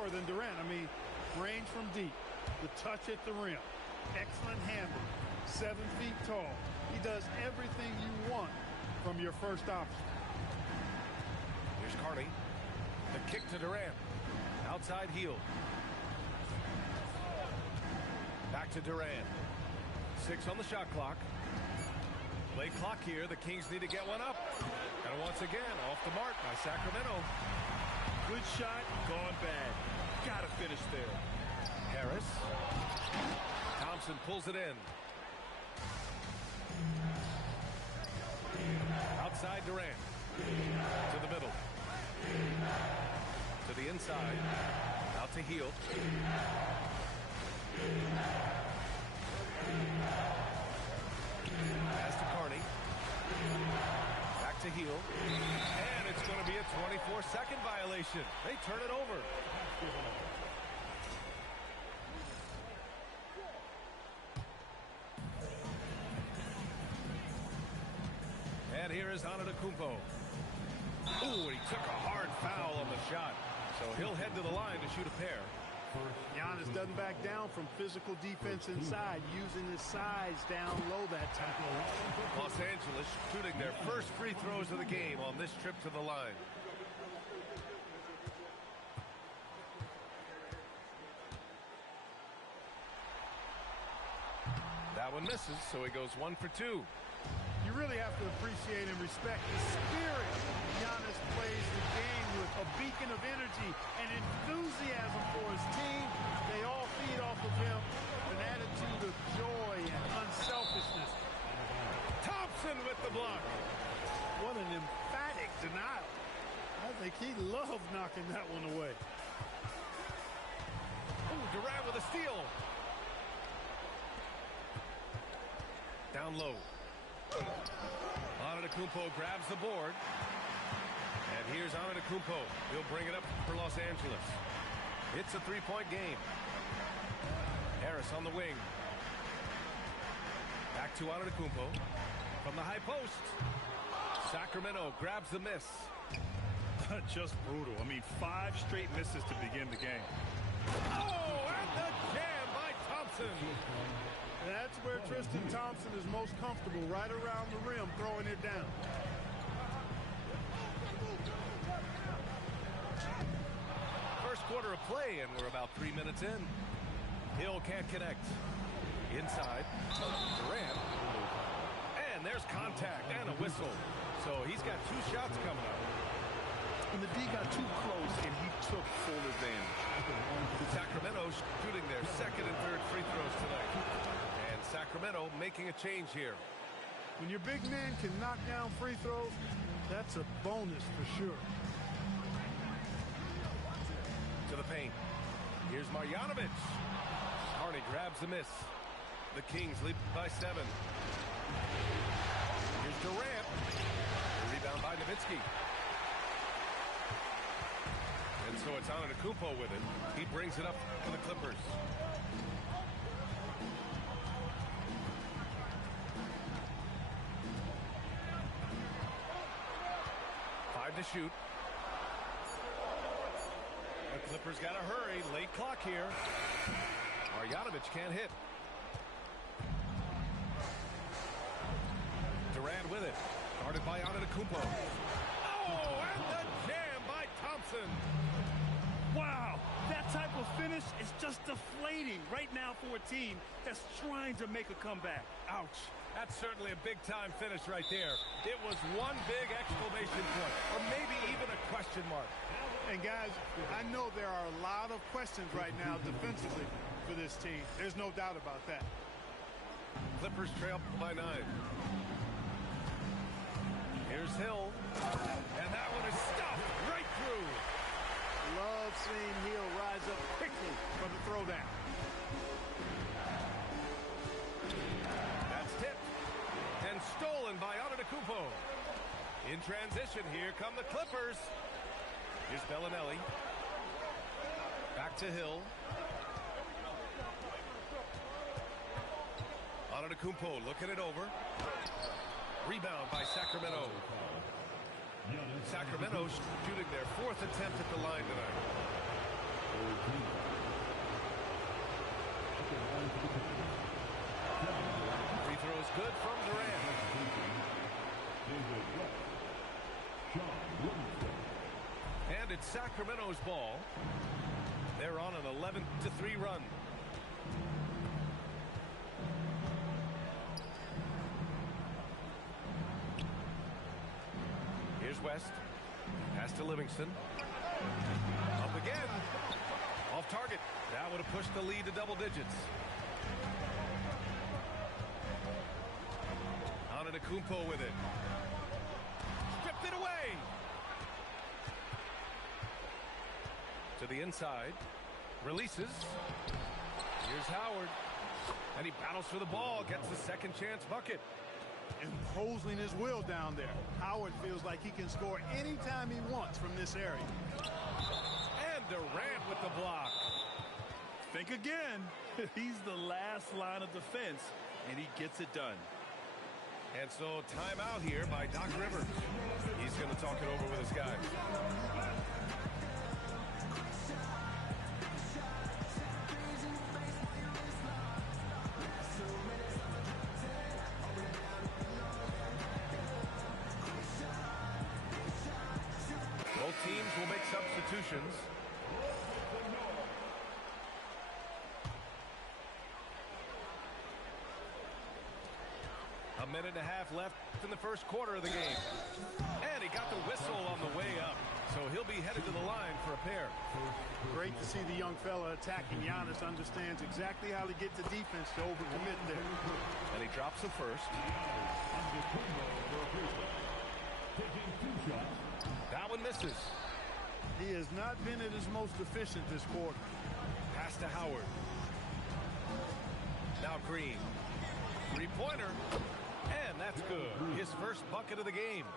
more than Durant. I mean, range from deep, the touch at the rim, excellent handle, 7 feet tall. He does everything you want from your first option. Here's Carney. The kick to Durant. Outside heel. Back to Durant. 6 on the shot clock. Play clock here. The Kings need to get one up. And once again, off the mark by Sacramento. Good shot, gone bad. Gotta finish there. Harris. Thompson pulls it in. Outside Durant. To the middle. To the inside. Out to Hield. Pass to Carney. Back to Hield. And it's going to be a 24-second violation. They turn it over. And here is Antetokounmpo. Ooh, he took a hard foul on the shot. So he'll head to the line to shoot a pair. Giannis doesn't back down from physical defense inside, using his size down low that time. Los Angeles shooting their first free throws of the game on this trip to the line. That one misses, so he goes 1 for 2. You really have to appreciate and respect the spirit Giannis plays the game with, a beacon of energy and enthusiasm for his team. They all feed off of him, an attitude of joy and unselfishness. Thompson with the block. What an emphatic denial. I think he loved knocking that one away. Ooh, Durant with a steal. Down low. Antetokounmpo grabs the board. And here's Antetokounmpo. He'll bring it up for Los Angeles. It's a three-point game. Harris on the wing. Back to Antetokounmpo. From the high post. Sacramento grabs the miss. Just brutal. I mean, 5 straight misses to begin the game. Oh, and the jam by Thompson. That's where Tristan Thompson is most comfortable, right around the rim, throwing it down. First quarter of play, and we're about 3 minutes in. Hill can't connect. Inside, Durant. And there's contact and a whistle. So he's got 2 shots coming up. And the D got too close, and he took full advantage. Sacramento shooting their second and third free throws tonight. And Sacramento making a change here. When your big man can knock down free throws, that's a bonus for sure. To the paint. Here's Marjanovic. Carney grabs the miss. The Kings lead by 7. Here's Durant. The rebound by Nowitzki. And so it's Antetokounmpo with it. He brings it up for the Clippers. Five to shoot. The Clippers got to hurry. Late clock here. Marjanovic can't hit. Durant with it. Guarded by Antetokounmpo. Oh, and the jam by Thompson. Wow, that type of finish is just deflating right now for a team that's trying to make a comeback. Ouch. That's certainly a big-time finish right there. It was one big exclamation point, or maybe even a question mark. And guys, I know there are a lot of questions right now defensively for this team. There's no doubt about that. Clippers trail by 9. Here's Hill. And that one is stuffed right through. Love seeing Hill rise up quickly from the throwdown. That's tipped and stolen by Antetokounmpo. In transition, here come the Clippers. Here's Bellinelli. Back to Hill. Antetokounmpo looking it over. Rebound by Sacramento. Sacramento shooting their 4th attempt at the line tonight. Free throw is good from Durant. And it's Sacramento's ball. They're on an 11-3 run. Here's West. Pass to Livingston. Up again. Off target. That would have pushed the lead to double digits. Antetokounmpo with it. Stripped it away. To the inside. Releases. Here's Howard. And he battles for the ball. Gets the second chance bucket. Imposing his will down there. Howard feels like he can score anytime he wants from this area. And Durant with the block. Think again. He's the last line of defense, and he gets it done. And so timeout here by Doc Rivers. He's going to talk it over with his guys. Both teams will make substitutions. A minute and a half left in the first quarter of the game. And he got the whistle on the way up. So he'll be headed to the line for a pair. Great to see the young fella attacking. Giannis understands exactly how to get to defense to overcommit there. And he drops him first. That one misses. He has not been at his most efficient this quarter. Pass to Howard. Now Green. Three-pointer. And that's good. His first bucket of the game.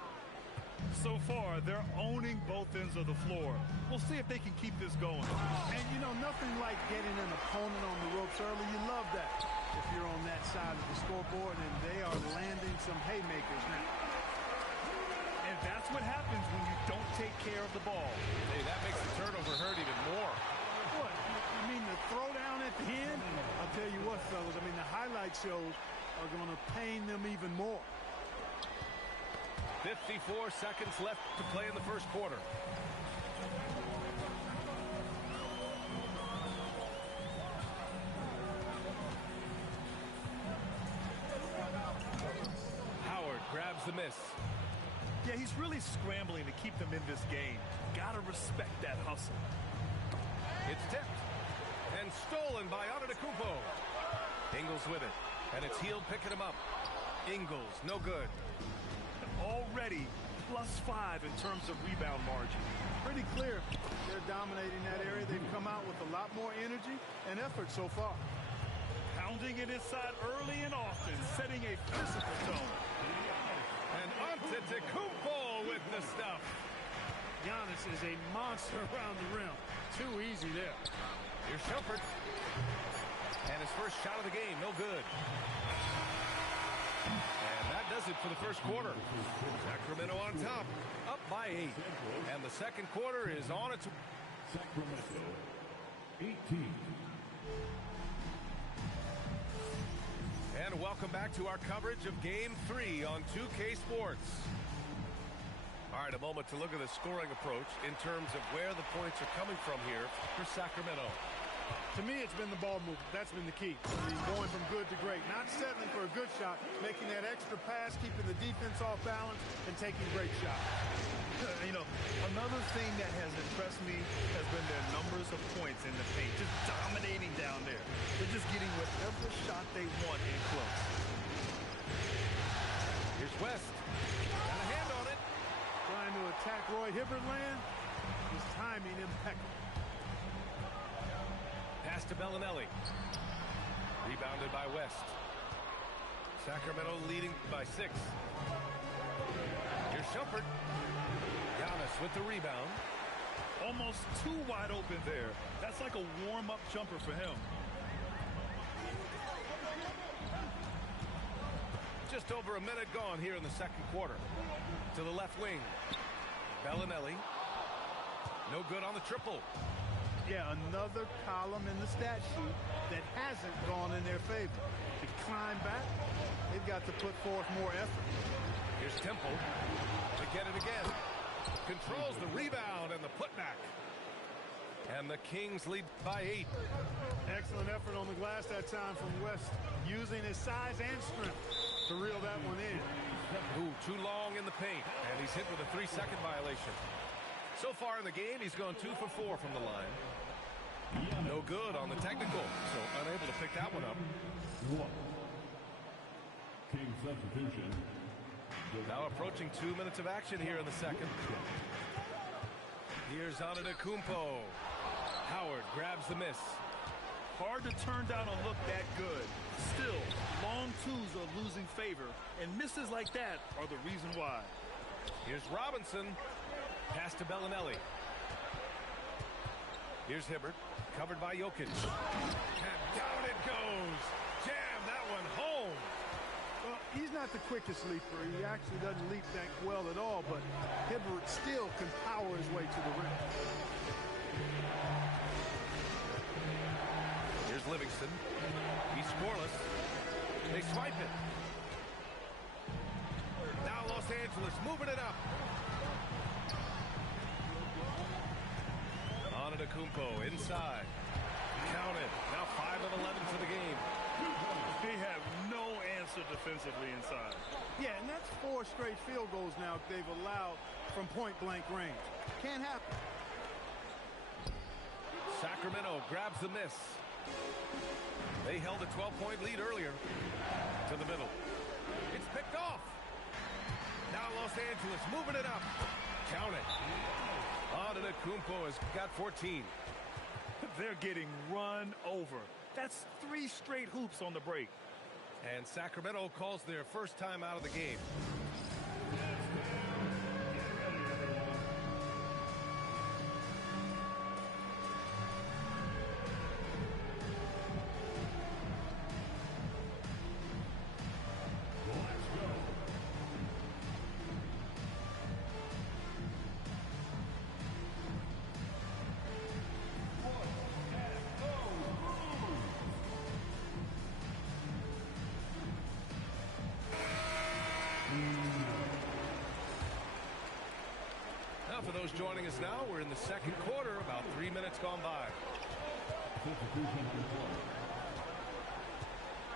So far, they're owning both ends of the floor. We'll see if they can keep this going. And, you know, nothing like getting an opponent on the ropes early. You love that if you're on that side of the scoreboard, and they are landing some haymakers now. And that's what happens when you don't take care of the ball. Hey, that makes the turnover hurt even more. What? I mean, the throwdown at the end? I'll tell you what, fellas. I mean, the highlight shows are going to pain them even more. 54 seconds left to play in the first quarter. Howard grabs the miss. Yeah, he's really scrambling to keep them in this game. Gotta respect that hustle. It's tipped and stolen by Antetokounmpo. Ingles with it, and it's Hield picking him up. Ingles, no good. Already +5 in terms of rebound margin. Pretty clear. They're dominating that area. They've come out with a lot more energy and effort so far. Pounding it inside early and often, setting a physical tone. And Antetokounmpo with the stuff. Giannis is a monster around the rim. Too easy there. Here's Shumpert. And his first shot of the game, no good. And that does it for the first quarter. Sacramento on top, up by 8. And the second quarter is on its way. Sacramento, 18. And welcome back to our coverage of Game 3 on 2K Sports. All right, a moment to look at the scoring approach in terms of where the points are coming from here for Sacramento. To me, it's been the ball movement. That's been the key. I mean, going from good to great. Not settling for a good shot, making that extra pass, keeping the defense off balance, and taking great shots. You know, another thing that has impressed me has been their numbers of points in the paint. Just dominating down there. They're just getting whatever shot they want in close. Here's West. Got a hand on it. Trying to attack Roy Hibbert land. His timing impeccable. Pass to Bellinelli. Rebounded by West. Sacramento leading by 6. Here's Shumpert. Giannis with the rebound. Almost too wide open there. That's like a warm-up jumper for him. Just over a minute gone here in the second quarter. To the left wing. Bellinelli. No good on the triple. Yeah, another column in the stat sheet that hasn't gone in their favor. To climb back, they've got to put forth more effort. Here's Temple to get it again. Controls the rebound and the putback. And the Kings lead by 8. Excellent effort on the glass that time from West, using his size and strength to reel that one in. Ooh, too long in the paint, and he's hit with a 3-second violation. So far in the game, he's gone 2 for 4 from the line. No good on the technical, so unable to pick that one up. King substitution. Now approaching 2 minutes of action here in the second. Here's Antetokounmpo. Howard grabs the miss. Hard to turn down a look that good. Still, long twos are losing favor, and misses like that are the reason why. Here's Robinson. Pass to Bellinelli. Here's Hibbert, covered by Jokic. And down it goes. Jam that one home. Well, he's not the quickest leaper. He actually doesn't leap that well at all, but Hibbert still can power his way to the rim. Here's Livingston. He's scoreless. They swipe it. Now Los Angeles moving it up. Antetokounmpo inside. Count it. Now 5 of 11 for the game. They have no answer defensively inside. Yeah, and that's 4 straight field goals now they've allowed from point-blank range. Can't happen. Sacramento grabs the miss. They held a 12-point lead earlier. To the middle. It's picked off. Now Los Angeles moving it up. Count it. Antetokounmpo has got 14. They're getting run over. That's 3 straight hoops on the break. And Sacramento calls their first time out of the game. Now for those joining us now, we're in the second quarter, about 3 minutes gone by.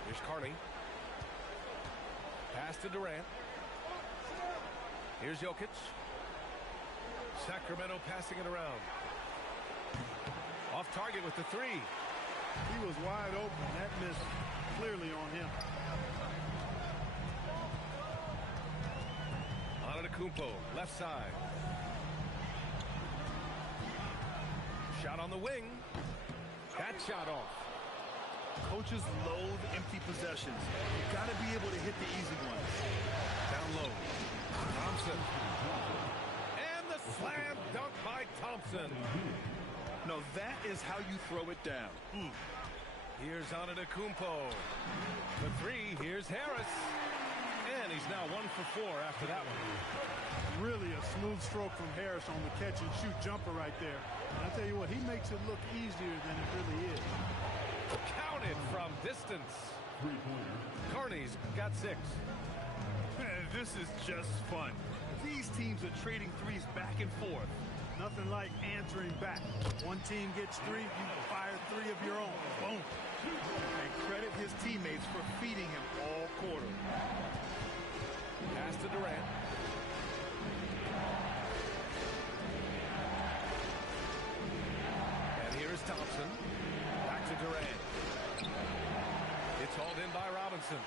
Here's Carney. Pass to Durant. Here's Jokic. Sacramento passing it around. Off target with the 3. He was wide open. That missed clearly on him. Antetokounmpo, left side. Shot on the wing. That shot off. Coaches loathe empty possessions. You got to be able to hit the easy ones. Down low. Thompson. And the slam dunk by Thompson. No, that is how you throw it down. Here's Antetokounmpo. The 3, here's Harris. And he's now 1 for 4 after that one. Really a smooth stroke from Harris on the catch-and-shoot jumper right there. And I tell you what, he makes it look easier than it really is. Counted from distance. Carney's got 6. This is just fun. These teams are trading threes back and forth. Nothing like answering back. One team gets 3, you fire 3 of your own. Boom. And credit his teammates for feeding him all quarter. Pass to Durant. And here is Thompson. Back to Durant. It's hauled in by Robinson.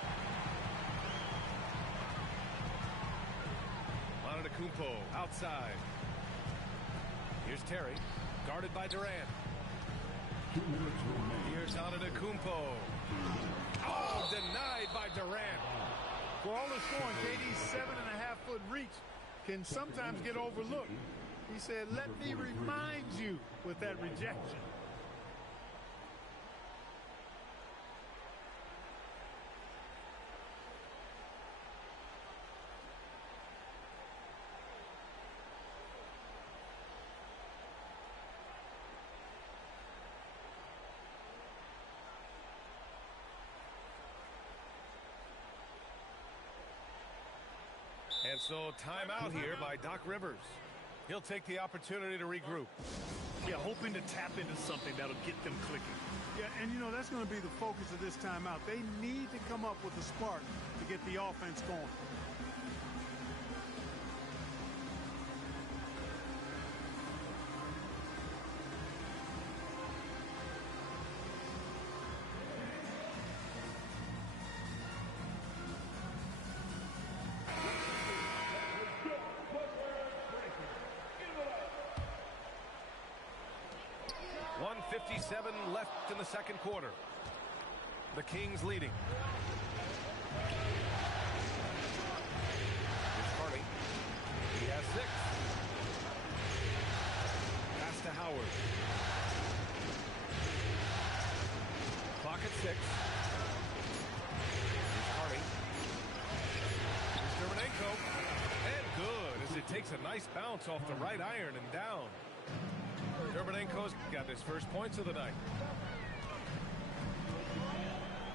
Antetokounmpo outside. Here's Terry, guarded by Durant. Here's Antetokounmpo. Oh, denied by Durant. For all the scoring, KD's 7.5-foot reach can sometimes get overlooked. He said, let me remind you with that rejection. so timeout here by Doc Rivers. He'll take the opportunity to regroup. Yeah, hoping to tap into something that'll get them clicking. Yeah, and you know, that's going to be the focus of this timeout. They need to come up with a spark to get the offense going. Left in the second quarter. The Kings leading. Here's Carney. He has 6. Pass to Howard. Clock at 6. Here's Carney. Here's Dermonenko. And good as it takes a nice bounce off the right iron and down. Dermonenko's got his first points of the night.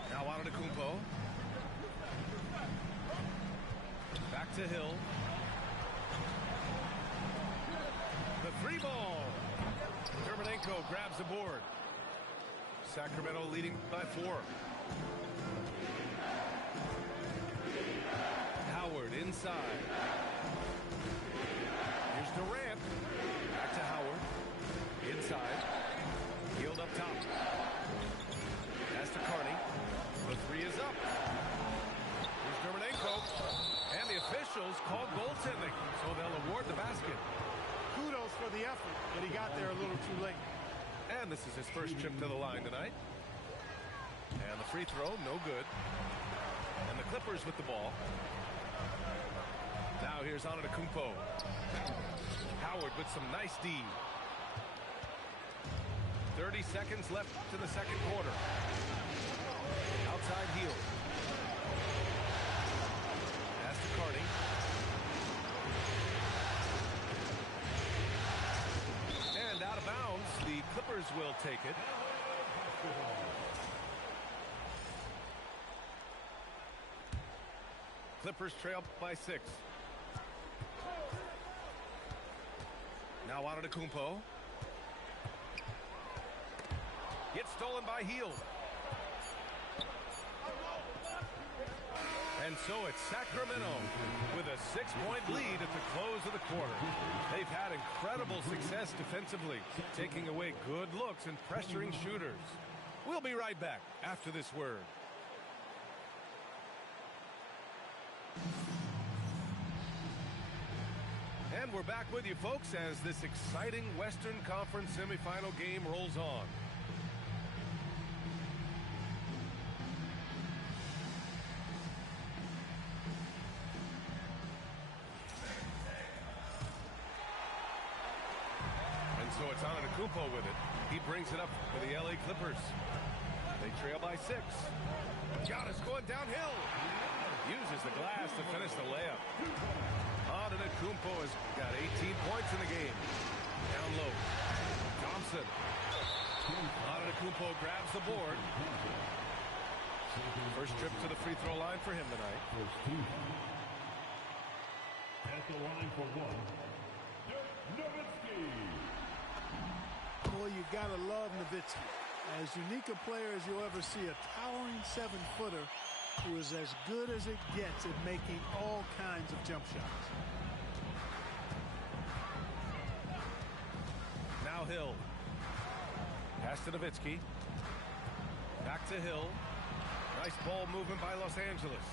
Now Antetokounmpo. Back to Hill. The 3 ball. Dermonenko grabs the board. Sacramento leading by 4. Howard inside. Here's Durant. Back to Howard. Inside. Hield up top. Pass to Carney. The 3 is up. Here's Dermonenko. And the officials called goaltending, so they'll award the basket. Kudos for the effort, but he got there a little too late. And this is his first trip to the line tonight. And the free throw, no good. And the Clippers with the ball. Now here's Antetokounmpo. Howard with some nice D. 30 seconds left to the second quarter. Outside heel. Pass to Carney. And out of bounds, the Clippers will take it. Clippers trail by 6. Now Antetokounmpo. Gets stolen by Hield. And so it's Sacramento with a 6-point lead at the close of the quarter. They've had incredible success defensively, taking away good looks and pressuring shooters. We'll be right back after this word. And we're back with you, folks, as this exciting Western Conference semifinal game rolls on. And so it's Antetokounmpo with it. He brings it up for the LA Clippers. They trail by 6. Giannis going downhill. Uses the glass to finish the layup. Antetokounmpo has got 18 points in the game. Down low. Thompson. Antetokounmpo grabs the board. First trip to the free throw line for him tonight. At the line for 1, Nowitzki. Boy, you gotta love Nowitzki. As unique a player as you'll ever see, a towering 7-footer who is as good as it gets at making all kinds of jump shots. Now Hill. Pass to Nowitzki. Back to Hill. Nice ball movement by Los Angeles.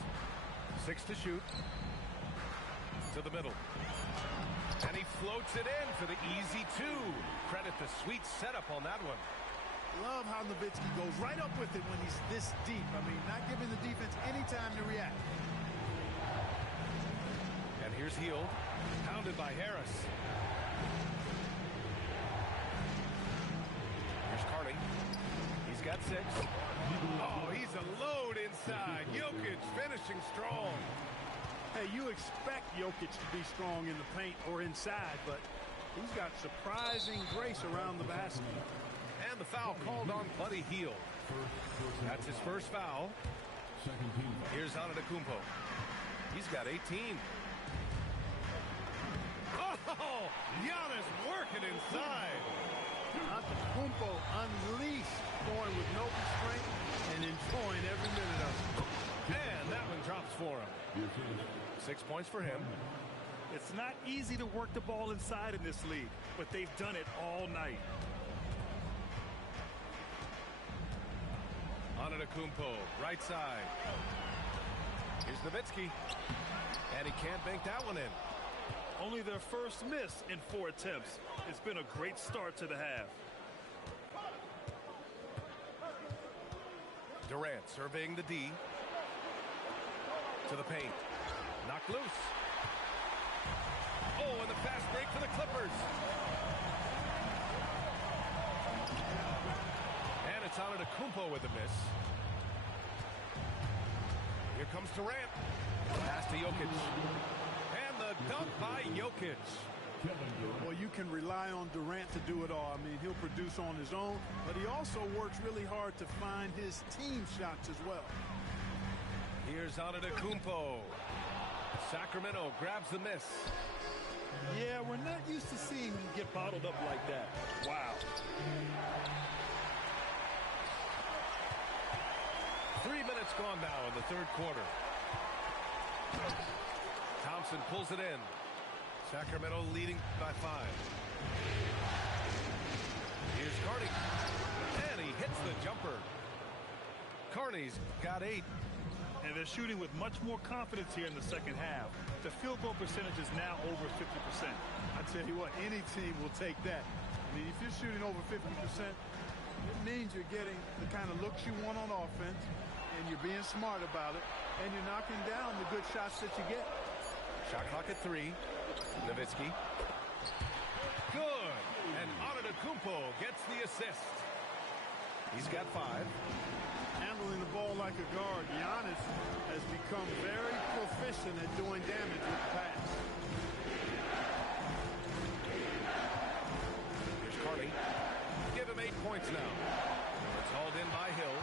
6 to shoot. To the middle. And he floats it in for the easy 2. Credit the sweet setup on that one. Love how Nowitzki goes right up with it when he's this deep. I mean, not giving the defense any time to react. And here's Hield. Pounded by Harris. Here's Carney. He's got 6. Oh, he's a load inside. Jokic finishing strong. Hey, you expect Jokic to be strong in the paint or inside, but he's got surprising grace around the basket. And the foul called on Buddy Hield. That's his first foul. Here's Antetokounmpo. He's got 18. Oh, Giannis working inside. Antetokounmpo unleashed, going with no restraint and enjoying every minute of it. And that one drops for him. 6 points for him. It's not easy to work the ball inside in this league, but they've done it all night. Antetokounmpo, right side. Here's Nowitzki. And he can't bank that one in. Only their first miss in 4 attempts. It's been a great start to the half. Durant surveying the D. To the paint. Knocked loose. Oh, and the fast break for the Clippers. And it's Antetokounmpo with a miss. Here comes Durant. Pass to Jokic. And the dunk by Jokic. Well, you can rely on Durant to do it all. I mean, he'll produce on his own, but he also works really hard to find his team shots as well. Here's Antetokounmpo. Sacramento grabs the miss. Yeah, we're not used to seeing him get bottled up like that. Wow. 3 minutes gone now in the third quarter. Thompson pulls it in. Sacramento leading by 5. Here's Carney. And he hits the jumper. Carney's got 8. And they're shooting with much more confidence here in the second half. The field goal percentage is now over 50%. I tell you what, any team will take that. I mean, if you're shooting over 50%, it means you're getting the kind of looks you want on offense, and you're being smart about it, and you're knocking down the good shots that you get. Shot clock at 3. Nowitzki. Good. And Antetokounmpo gets the assist. He's got 5. Handling the ball like a guard, Giannis has become very proficient at doing damage with the pass. Here's Carney. Give him 8 points now. It's hauled in by Hill.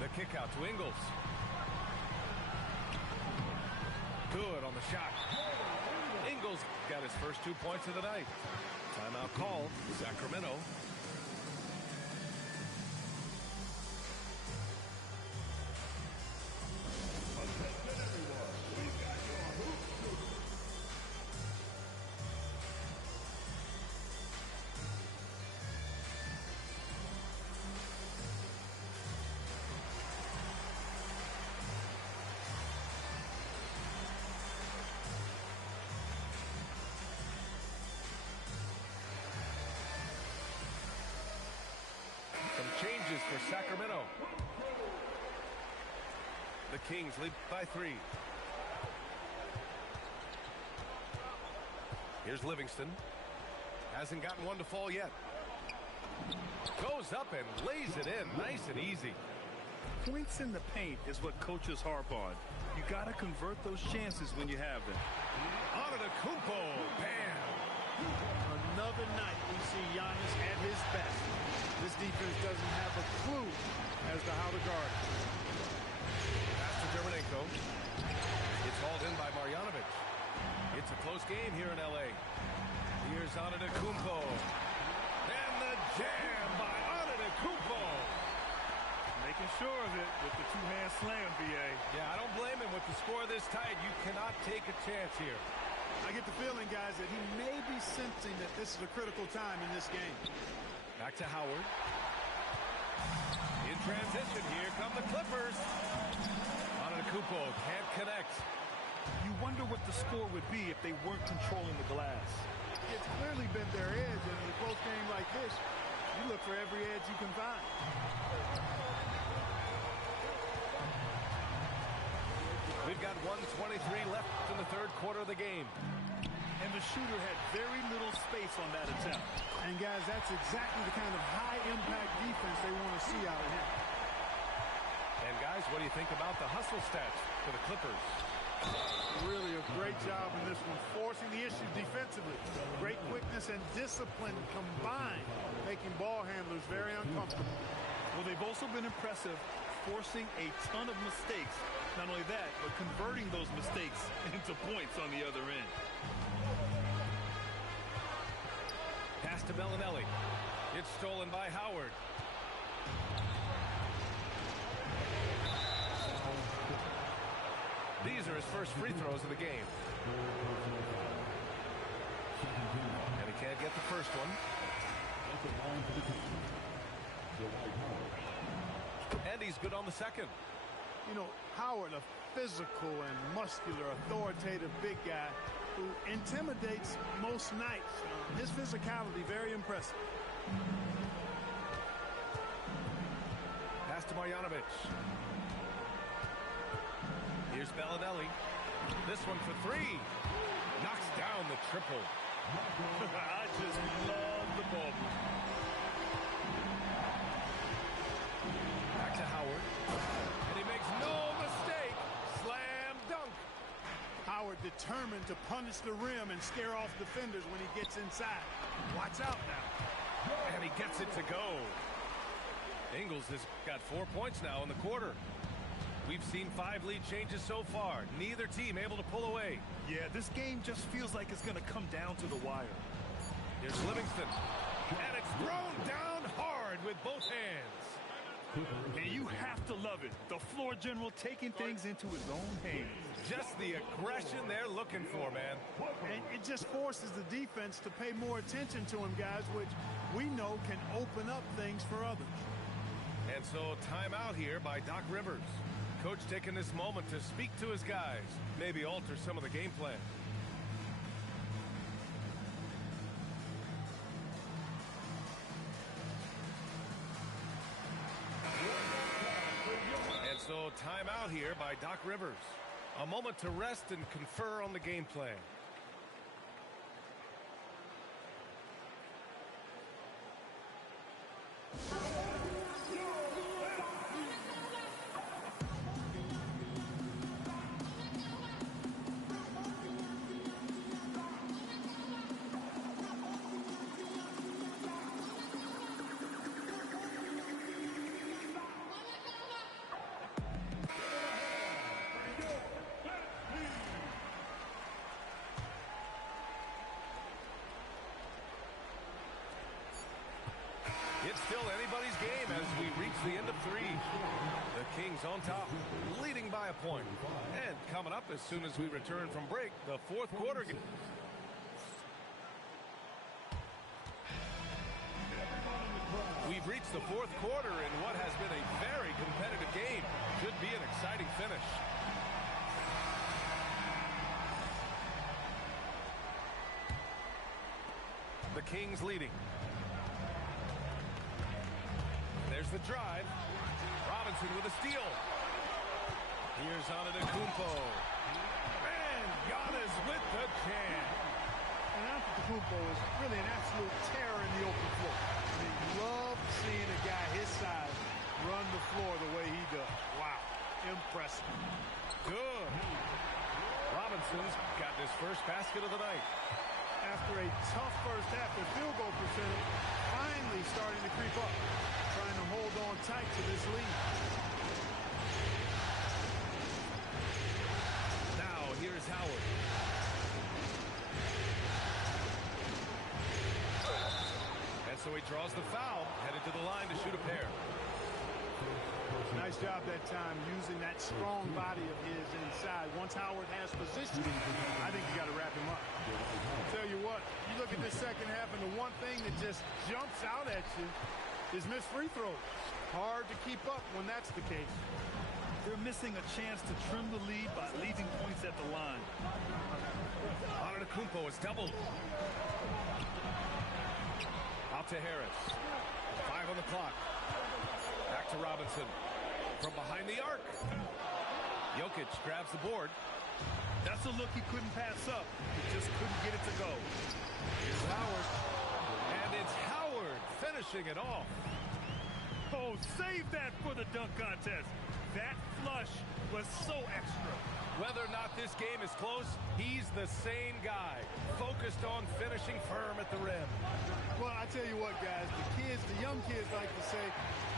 The kick out to Ingles. Good on the shot. Ingles got his first 2 points of the night. Timeout called. Sacramento. Changes for Sacramento. The Kings lead by 3. Here's Livingston. Hasn't gotten one to fall yet. Goes up and lays it in nice and easy. Points in the paint is what coaches harp on. You got to convert those chances when you have them. Antetokounmpo, bam! Another night we see Giannis at his best. This defense doesn't have a clue as to how to guard. Pass to Dermonenko. It's hauled in by Marjanovic. It's a close game here in L.A. Here's Antetokounmpo. And the jam by Antetokounmpo. Making sure of it with the two-hand slam, B.A. Yeah, I don't blame him with the score this tight. You cannot take a chance here. I get the feeling, guys, that he may be sensing that this is a critical time in this game. Back to Howard. In transition, here come the Clippers. Antetokounmpo can't connect. You wonder what the score would be if they weren't controlling the glass. It's clearly been their edge, and in a close game like this, you look for every edge you can find. We've got 1:23 left in the third quarter of the game. And the shooter had very little space on that attempt. And, guys, that's exactly the kind of high-impact defense they want to see out of him. And, guys, what do you think about the hustle stats for the Clippers? Really a great job in this one, forcing the issue defensively. Great quickness and discipline combined, making ball handlers very uncomfortable. Well, they've also been impressive, forcing a ton of mistakes. Not only that, but converting those mistakes into points on the other end. Pass to Bellinelli. It's stolen by Howard. These are his first free throws of the game. And he can't get the first one. And he's good on the second. You know, Howard, a physical and muscular, authoritative big guy who intimidates most nights. His physicality, very impressive. Pass to Marjanovic. Here's Bellinelli. This one for three. Knocks down the triple. I just love the ball. Back to Howard. And he makes no mistake. Slam dunk. Howard determined to punish the rim and scare off defenders when he gets inside. Watch out now. And he gets it to go. Ingles has got 4 points now in the quarter. We've seen 5 lead changes so far. Neither team able to pull away. Yeah, this game just feels like it's going to come down to the wire. Here's Livingston. And it's thrown down hard with both hands. And you have to love it. The floor general taking things into his own hands. Just the aggression they're looking for, man. And it just forces the defense to pay more attention to him, guys, which we know can open up things for others. And so timeout here by Doc Rivers. Coach taking this moment to speak to his guys, maybe alter some of the game plan. And so timeout here by Doc Rivers. A moment to rest and confer on the game plan. It's still anybody's game as we reach the end of 3. The Kings on top, leading by a point. And coming up as soon as we return from break, the fourth quarter. We've reached the fourth quarter in what has been a very competitive game. Should be an exciting finish. The Kings leading. There's the drive. Robinson with a steal. Here's Antetokounmpo. And Giannis with the jam. And Antetokounmpo is really an absolute terror in the open floor. I mean, love seeing a guy his size run the floor the way he does. Wow, impressive. Good. Robinson's got his first basket of the night. After a tough first half, their field goal percentage finally starting to creep up. Trying to hold on tight to this lead. Now here's Howard. And so he draws the foul, headed to the line to shoot a pair. Nice job that time using that strong body of his inside. Once Howard has position, I think you got to wrap him up. I'll tell you what, you look at this second half, and the one thing that just jumps out at you is missed free throws. Hard to keep up when that's the case. They're missing a chance to trim the lead by leaving points at the line. Antetokounmpo is doubled. Out to Harris. 5 on the clock. Back to Robinson. From behind the arc. Jokic grabs the board. That's a look he couldn't pass up. He just couldn't get it to go. Here's Howard. And it's Howard finishing it off. Oh, save that for the dunk contest. That flush was so extra. Whether or not this game is close, he's the same guy, focused on finishing firm at the rim. Well, I tell you what, guys, the young kids like to say,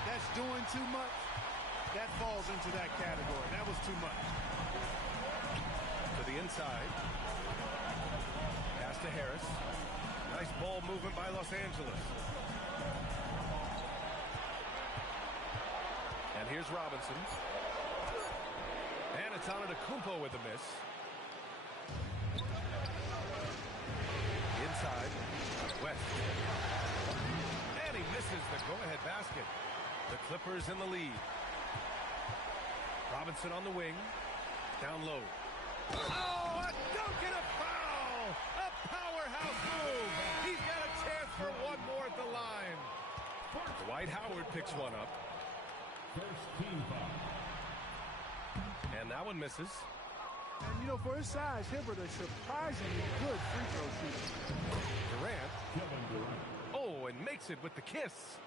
that's doing too much. That falls into that category. That was too much. To the inside. Pass to Harris. Nice ball movement by Los Angeles. And here's Robinson. And it's Antetokounmpo with the miss. Inside. West. And he misses the go-ahead basket. The Clippers in the lead. Robinson on the wing. Down low. Oh, a dunk and a foul! A powerhouse move! He's got a chance for one more at the line. Dwight Howard picks one up. First team foul. And that one misses. And, you know, for his size, Hibbert is surprisingly good free throw shooter. Durant. Kevin Durant. Oh, and makes it with the kiss.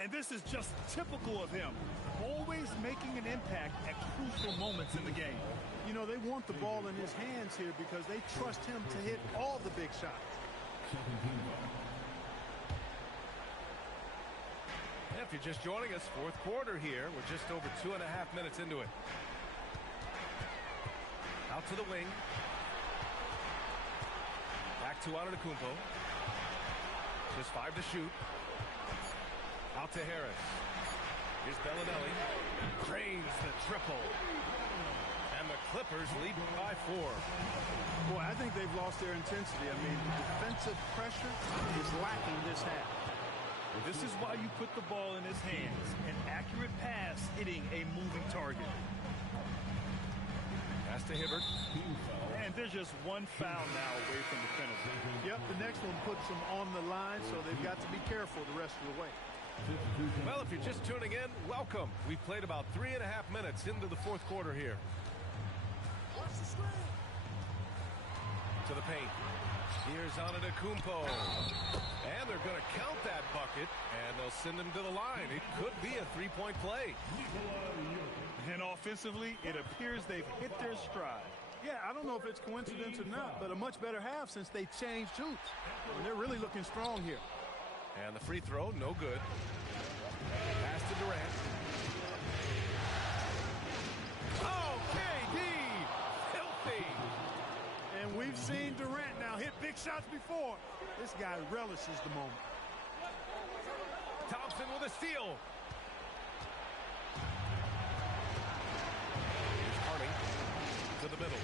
And this is just typical of him. Always making an impact at crucial moments in the game. You know, they want the ball in his hands here because they trust him to hit all the big shots. Second team foul. If you're just joining us, fourth quarter here. We're just over 2.5 minutes into it. Out to the wing. Back to Antetokounmpo. Just 5 to shoot. Out to Harris. Here's Bellinelli. Drains the triple. And the Clippers lead by 4. Boy, I think they've lost their intensity. I mean, the defensive pressure is lacking this half. This is why you put the ball in his hands. An accurate pass hitting a moving target. Pass to Hibbert. Team foul. And there's just one foul now away from the penalty. Yep, the next one puts them on the line, so they've got to be careful the rest of the way. Well, if you're just tuning in, welcome. We've played about 3.5 minutes into the fourth quarter here. To the paint. Here's Antetokounmpo. And they're going to count that bucket, and they'll send him to the line. It could be a three-point play. And offensively, it appears they've hit their stride. Yeah, I don't know if it's coincidence or not, but a much better half since they changed hoops. And they're really looking strong here. And the free throw, no good. Pass to Durant. Oh, KD! Filthy! And we've seen Durant now hit big shots before. This guy relishes the moment. Thompson with a steal. Harding to the middle.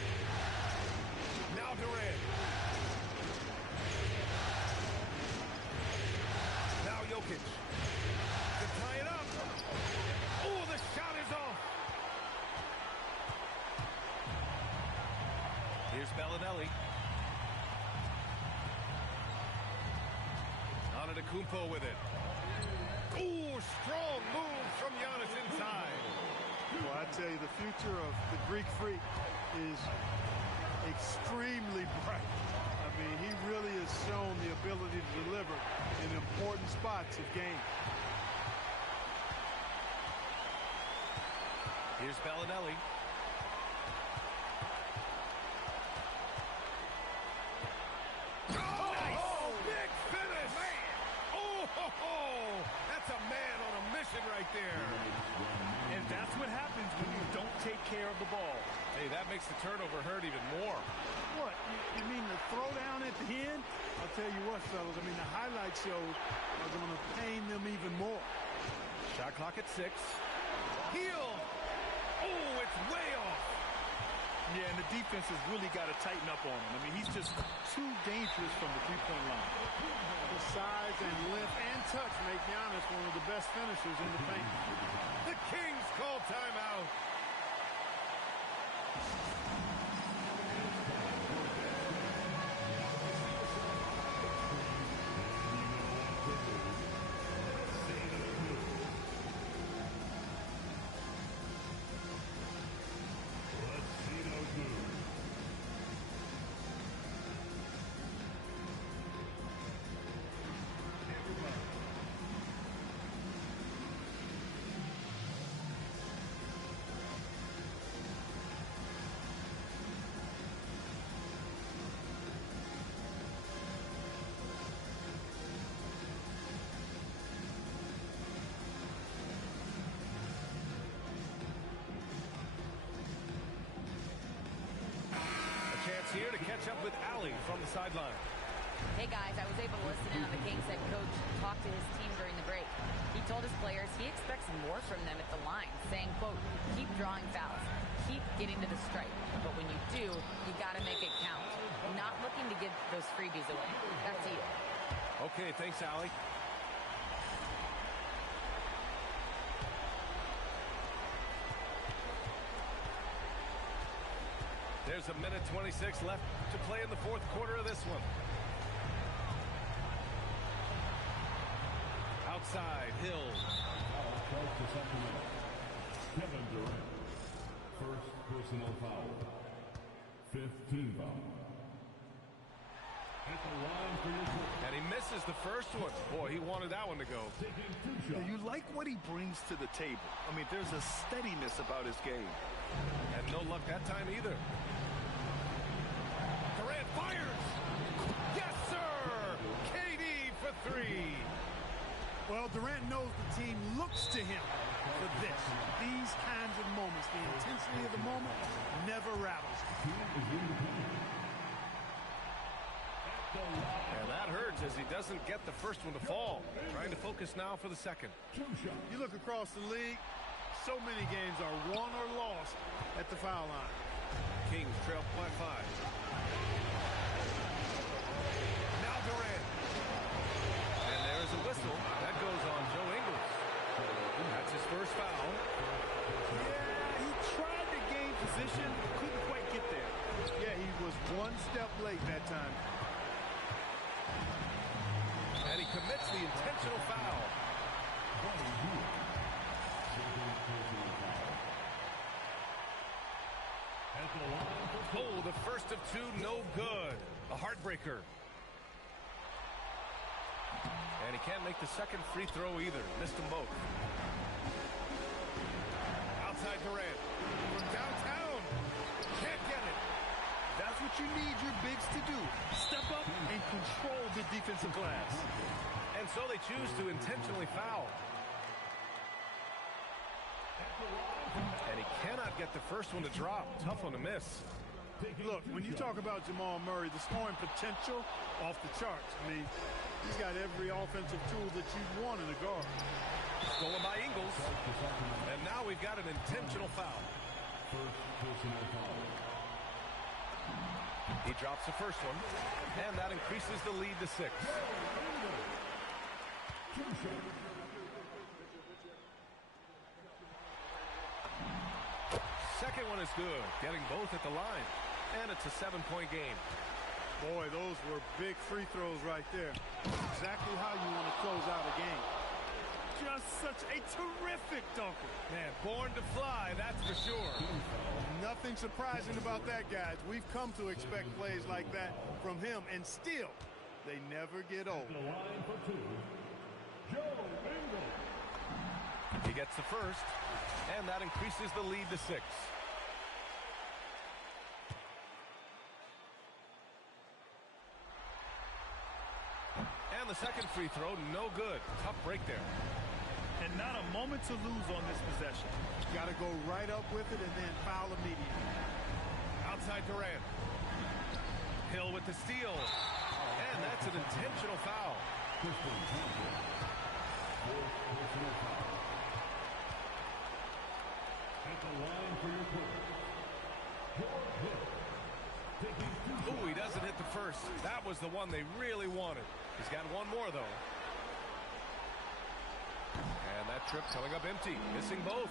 Now Durant. Now Jokic. To tie it up. Oh, the shot is off. Here's Bellinelli. Antetokounmpo with it. Ooh, strong move from Giannis inside. Well, I tell you, the future of the Greek Freak is extremely bright. I mean, he really has shown the ability to deliver in important spots of game. Here's Bellinelli. Oh, big finish! Oh, that's a man on a mission right there. And that's what happens when you don't take care of the ball. Hey, that makes the turnover hurt even more. What? You mean the throwdown at the end? I'll tell you what, fellas. I mean, the highlight shows are going to pain them even more. Shot clock at 6. Heel! Oh, it's way off. Yeah, and the defense has really got to tighten up on him. I mean, he's just too dangerous from the three-point line. The size and length and touch make Giannis one of the best finishers in the paint. The Kings call timeout. Let's hear to catch up with Allie from the sideline. Hey guys, I was able to listen in on the Kings head coach talk to his team during the break. He told his players he expects more from them at the line, saying, quote, keep drawing fouls, keep getting to the stripe. But when you do, you got to make it count. Not looking to give those freebies away. Back to you. Okay, thanks, Allie. There's a minute 26 left to play in the fourth quarter of this one. Outside, Hill. Charge to Sacramento. Kevin Durant. First personal foul. 15 foul. At the line for your goal. And he misses the first one. Boy, he wanted that one to go. Taking 2 shots. You like what he brings to the table. I mean, there's a steadiness about his game. And no luck that time either. Durant fires. Yes, sir. KD for 3. Well, Durant knows the team looks to him for this. These kinds of moments, the intensity of the moment never rattles. And that hurts as he doesn't get the first one to fall. Trying to focus now for the second. 2 shots. You look across the league, so many games are won or lost at the foul line. Kings trail by 5. Now Durant. And there's a whistle. That goes on Joe Ingles. That's his first foul. Yeah, he tried to gain position, couldn't quite get there. Yeah, he was one step late that time. And he commits the intentional foul. At the line for Oh, the first of 2, no good. A heartbreaker. And he can't make the second free throw either. Missed them both. Outside Durant. From downtown. Can't get it. That's what you need your bigs to do. Step up and control the defensive glass. And so they choose to intentionally foul. And he cannot get the first one to drop. Tough one to miss. Look, when you talk about Jamal Murray, the scoring potential off the charts. I mean, he's got every offensive tool that you'd want in a guard. Stolen by Ingles. And now we've got an intentional foul. first personal foul. He drops the first one. And that increases the lead to 6. 2 shots. Second one is good. Getting both at the line. And it's a 7-point game. Boy, those were big free throws right there. Exactly how you want to close out a game. Just such a terrific dunker. Man, born to fly, that's for sure. Nothing surprising about that, guys. We've come to expect plays like that from him, and still, they never get old. The line for 2. Joe Ingles. He gets the first, and that increases the lead to 6. And the second free throw, no good. Tough break there. And not a moment to lose on this possession. Got to go right up with it and then foul immediately. Outside Durant. Hill with the steal. And that's an intentional foul. Christian Thompson. Fourth personal foul. At the line for your quarter. George Hill. Taking 2 shots. Ooh, he doesn't hit the first. That was the one they really wanted. He's got one more, though. And that trip coming up empty. Missing both.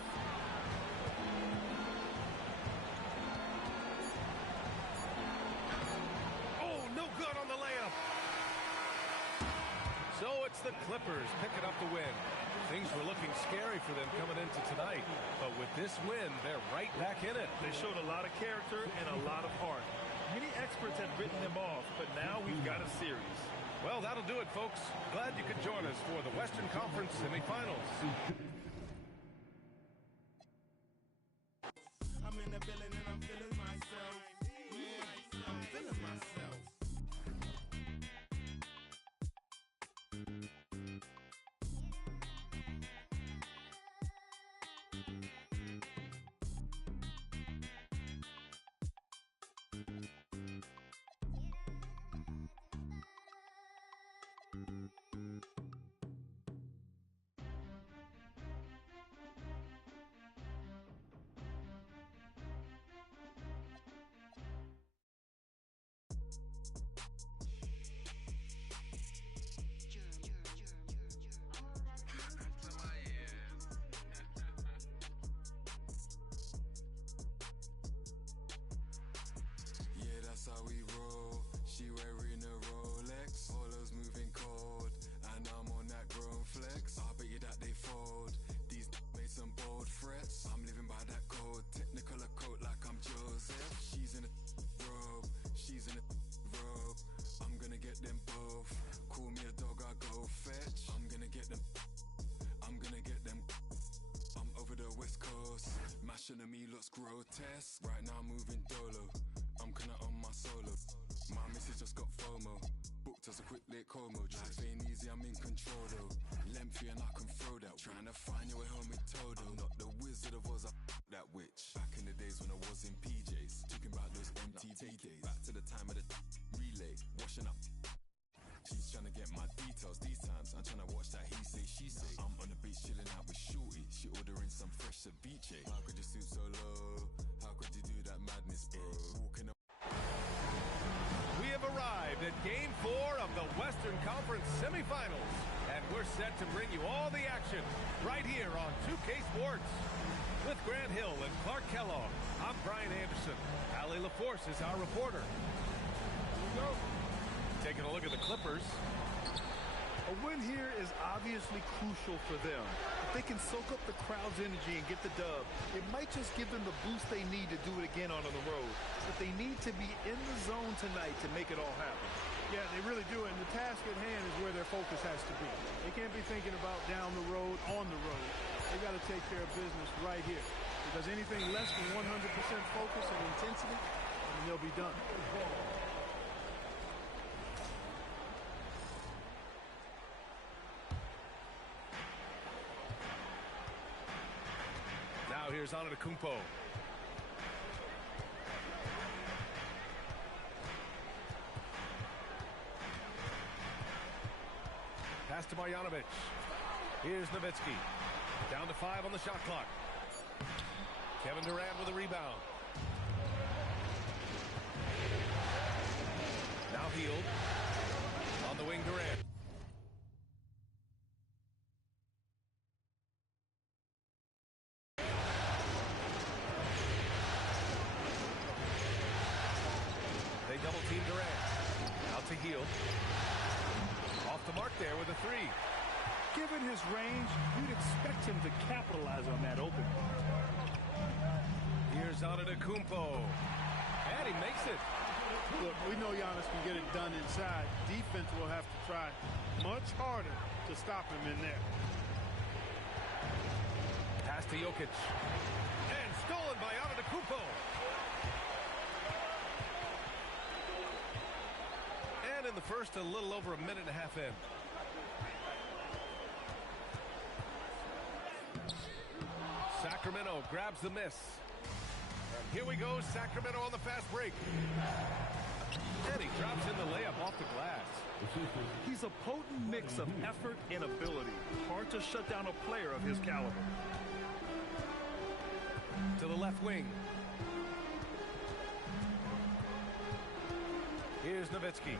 Oh, no good on the layup. So it's the Clippers picking up the win. Things were looking scary for them coming into tonight. But with this win, they're right back in it. They showed a lot of character and a lot of heart. Many experts had written them off, but now we've got a series. Well, that'll do it, folks. Glad you could join us for the Western Conference semifinals. I'm in the building and I'm feeling myself. Yeah, I'm feeling myself. How we roll, she wearing a Rolex, Polo's moving cold, and I'm on that grown flex. I bet you that they fold, these made some bold threats. I'm living by that code, technicolor coat like I'm Joseph. She's in a robe, she's in a robe, I'm gonna get them both. Call me a dog, I go fetch. I'm gonna get them, I'm gonna get them. I'm over the west coast, mashing at me looks grotesque. Right now I'm moving dolo, I'm kinda on my solo. My missus just got FOMO, booked as a quick late Como. Life ain't easy, I'm in control though. Lengthy and I can throw that. Trying to find your way home with Toto. I'm not the Wizard of Oz, that witch. Back in the days when I was in PJs, talking about those MTV days. Back to the time of the relay, washing up. She's trying to get my details these times. I'm trying to watch that he say, she say. I'm on the beach chilling out with Shorty. She ordering some fresh ceviche. How could you stoop so low? How could you do that madness, bro? Walking up. We have arrived at Game 4 of the Western Conference Semifinals, and we're set to bring you all the action right here on 2K Sports. With Grant Hill and Clark Kellogg, I'm Brian Anderson. Allie LaForce is our reporter. Here we go. Taking a look at the Clippers. A win here is obviously crucial for them. If they can soak up the crowd's energy and get the dub, it might just give them the boost they need to do it again on the road. But they need to be in the zone tonight to make it all happen. Yeah, they really do, and the task at hand is where their focus has to be. They can't be thinking about down the road, on the road. They got to take care of business right here. Because anything less than 100% focus and intensity, and they'll be done. Now here's Antetokounmpo. Pass to Marjanovic. Here's Nowitzki. Down to 5 on the shot clock. Kevin Durant with a rebound. Now Hield. On the wing, Durant. They double team Durant. Out to Hield. Off the mark there with a 3. Given his range, you'd expect him to capitalize on that open. Here's Antetokounmpo. And he makes it. Look, we know Giannis can get it done inside. Defense will have to try much harder to stop him in there. Pass to Jokic. And stolen by Antetokounmpo. And in the first, a little over a minute and a half in. Sacramento grabs the miss. And here we go, Sacramento on the fast break. And he drops in the layup off the glass. He's a potent mix of effort and ability. Hard to shut down a player of his caliber. To the left wing. Here's Nowitzki.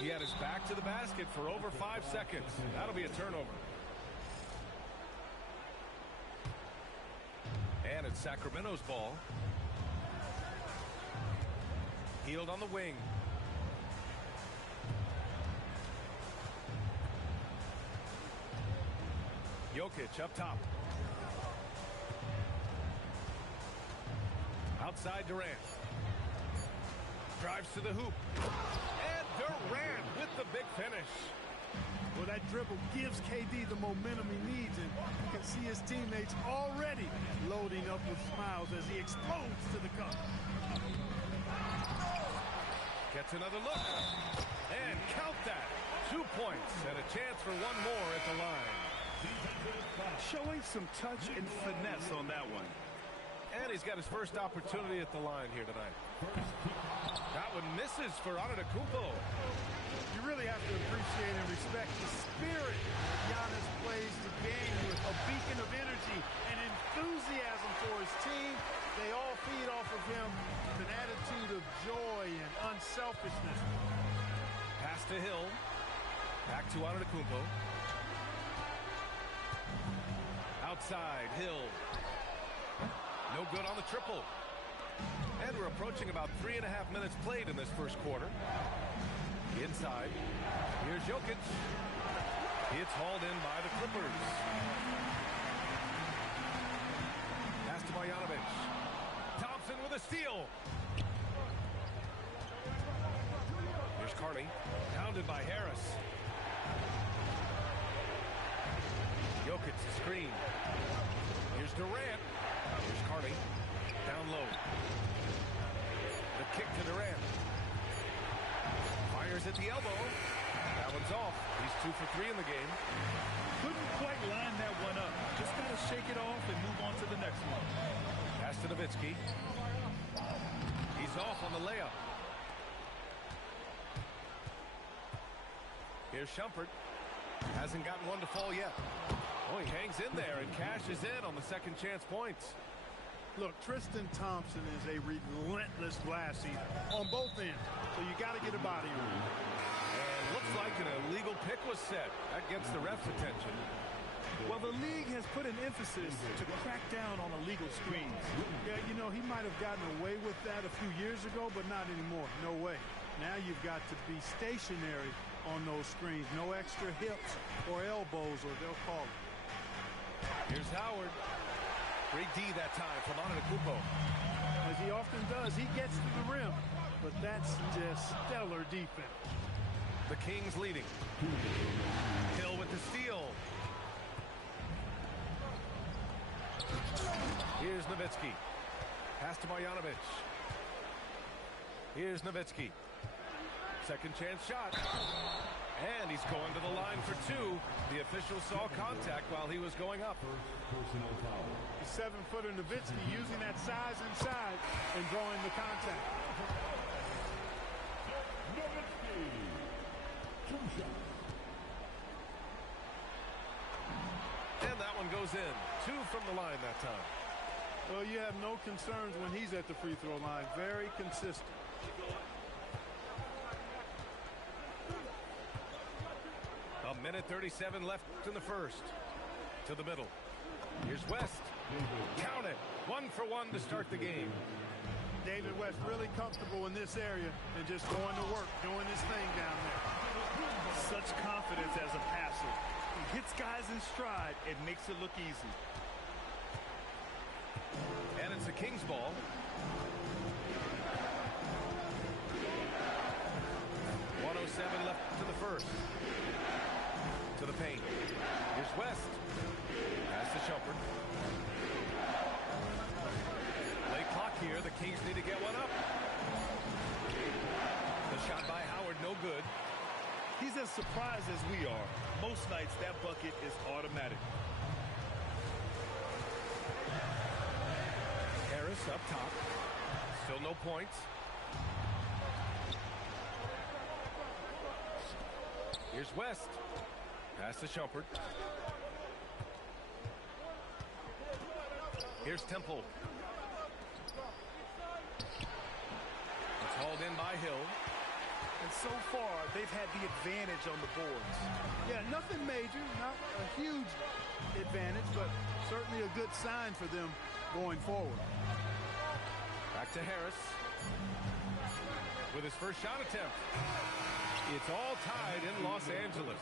He had his back to the basket for over 5 seconds. That'll be a turnover. And it's Sacramento's ball. Hield on the wing. Jokic up top. Outside Durant. Drives to the hoop. And Durant with the big finish. Well, that dribble gives KD the momentum he needs, and you can see his teammates already loading up with smiles as he explodes to the cup. Gets another look. And count that. 2 points and a chance for one more at the line. Showing some touch and finesse on that one. And he's got his first opportunity at the line here tonight. That one misses for Antetokounmpo. You really have to appreciate and respect the spirit Giannis plays the game with, a beacon of energy and enthusiasm for his team. They all feed off of him with an attitude of joy and unselfishness. Pass to Hill. Back to Antetokounmpo. Outside, Hill. No good on the triple. And we're approaching about 3.5 minutes played in this first quarter. Inside. Here's Jokic. It's hauled in by the Clippers. Pass to Bogdanovic. Thompson with a steal. Here's Carney. Pounded by Harris. Jokic screen. Here's Durant. Here's Carney. Down low. The kick to Durant. Fires at the elbow. That one's off. He's 2 for 3 in the game. Couldn't quite line that one up. Just got to shake it off and move on to the next one. Pass to Nowitzki. He's off on the layup. Here's Shumpert. Hasn't gotten one to fall yet. Oh, he hangs in there and cashes in on the second chance points. Look, Tristan Thompson is a relentless glass eater on both ends, so you got to get a body on him. And looks like an illegal pick was set. That gets the ref's attention. Well, the league has put an emphasis to crack down on illegal screens. Yeah, you know, he might have gotten away with that a few years ago, but not anymore. No way. Now you've got to be stationary on those screens. No extra hips or elbows, or they'll call it. Here's Howard. Great D that time from Antetokounmpo. As he often does, he gets to the rim, but that's just stellar defense. The Kings leading. Hill with the steal. Here's Nowitzki. Pass to Bogdanovic. Here's Nowitzki. Second chance shot. And he's going to the line for 2. The official saw contact while he was going up. The 7-footer Nowitzki using that size inside and drawing the contact. And that one goes in. 2 from the line that time. Well, you have no concerns when he's at the free throw line. Very consistent. A minute 37 left in the first. To the middle. Here's West. Count it. 1 for 1 to start the game. David West really comfortable in this area and just going to work, doing his thing down there. Such confidence as a passer. He hits guys in stride. It makes it look easy. And it's the Kings ball. .107 left to the first. To the paint. Here's West. Pass to Shumpert. Late clock here. The Kings need to get one up. The shot by Howard, no good. He's as surprised as we are. Most nights, that bucket is automatic. Harris up top. Still no points. Here's West. Pass to Shumpert. Here's Temple. It's hauled in by Hill. And so far, they've had the advantage on the boards. Yeah, nothing major, not a huge advantage, but certainly a good sign for them going forward. Back to Harris. With his first shot attempt. It's all tied in Los Angeles.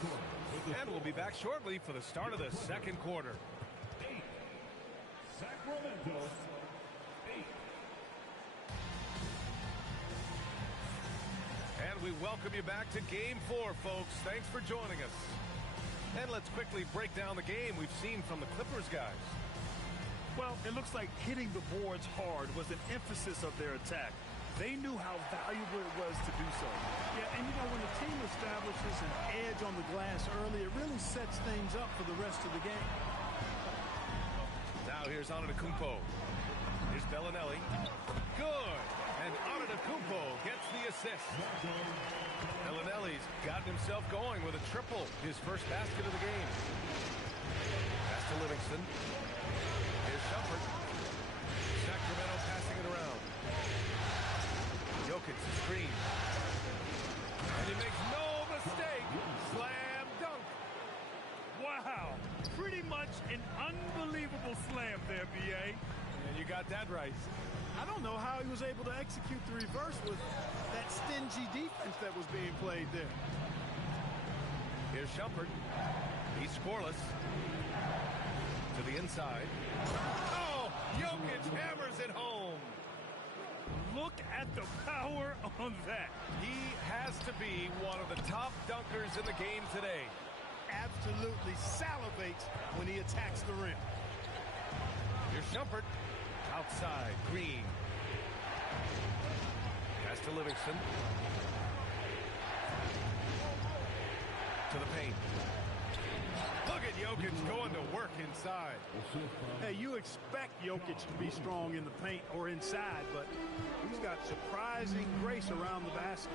And we'll be back shortly for the start of the second quarter. Sacramento, 8. And we welcome you back to Game 4, folks. Thanks for joining us. And let's quickly break down the game we've seen from the Clippers guys. Well, it looks like hitting the boards hard was an emphasis of their attack. They knew how valuable it was to do so. Yeah, and you know, when a team establishes an edge on the glass early, it really sets things up for the rest of the game. Now here's Antetokounmpo. Here's Bellinelli. Good. And Antetokounmpo gets the assist. Bellinelli's gotten himself going with a triple, his first basket of the game. Pass to Livingston. Here's Shumpert. Sacramento passing it around. Jokic the screen. And he makes no mistake. Slam dunk. Wow, pretty much an unbelievable slam there, B.A. And you got that right. I don't know how he was able to execute the reverse with that stingy defense that was being played there. Here's Shumpert. He's scoreless. To the inside. Oh, Jokic hammers it home. Look at the power on that. He has to be one of the top dunkers in the game today. Absolutely salivates when he attacks the rim. Here's Shumpert. Outside, Green. Pass to Livingston. To the paint. Look at Jokic going to work inside. Hey, you expect Jokic to be strong in the paint or inside, but he's got surprising grace around the basket.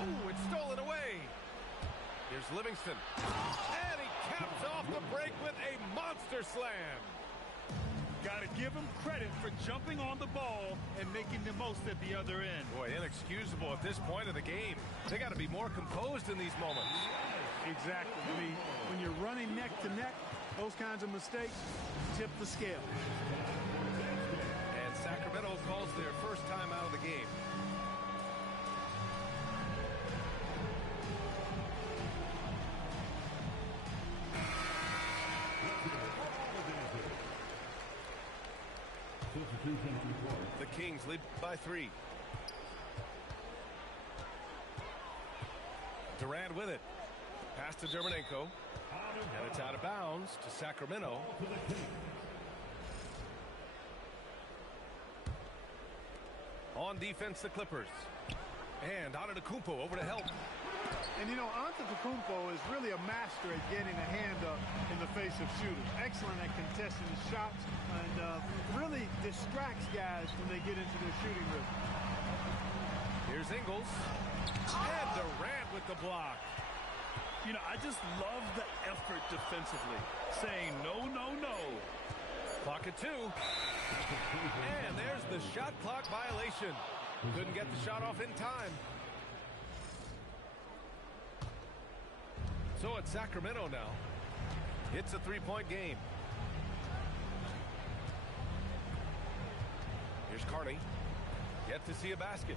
Ooh, it's stolen away. Here's Livingston. And he caps off the break with a monster slam. Got to give him credit for jumping on the ball and making the most at the other end. Boy, inexcusable at this point of the game. They got to be more composed in these moments. Exactly. I mean, when you're running neck to neck, those kinds of mistakes tip the scale. And Sacramento calls their first time out of the game. The Kings lead by 3. Durant with it. Pass to Dermonenko. And it's out of bounds to Sacramento. On defense, the Clippers. And Antetokounmpo over to help. And, you know, Antetokounmpo is really a master at getting a hand up in the face of shooters. Excellent at contesting the shots and really distracts guys when they get into their shooting rhythm. Here's Ingles. And Durant with the block. You know, I just love the effort defensively. Saying no, no, no. Clock at 2. And there's the shot clock violation. Couldn't get the shot off in time. So it's Sacramento now. It's a 3-point game. Here's Carney. Yet to see a basket.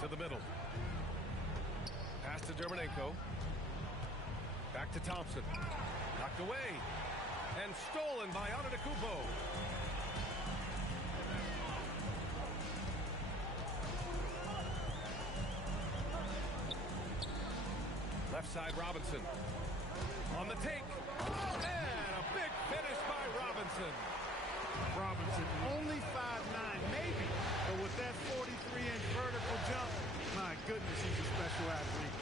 To the middle. Pass to Dermonenko. Back to Thompson. Knocked away. And stolen by Antetokounmpo. Left side, Robinson. On the take. And a big finish by Robinson. Robinson, only 5'9", maybe, but with that 43-inch vertical jump, my goodness, he's a special athlete.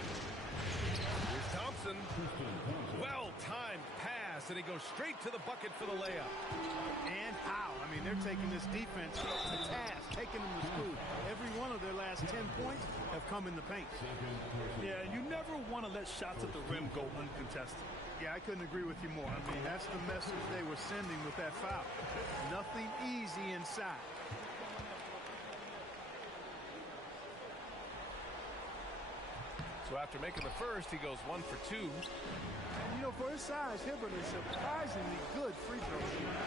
Here's Thompson. Well-timed pass, and he goes straight to the bucket for the layup. And how? I mean, they're taking this defense to task, taking them to school. Every one of their last 10 points have come in the paint. Yeah, you never want to let shots at the rim go uncontested. Yeah, I couldn't agree with you more. I mean, that's the message they were sending with that foul. Nothing easy inside. So after making the first, he goes 1 for 2. You know, for his size, Hibbert is surprisingly good free throw shooter.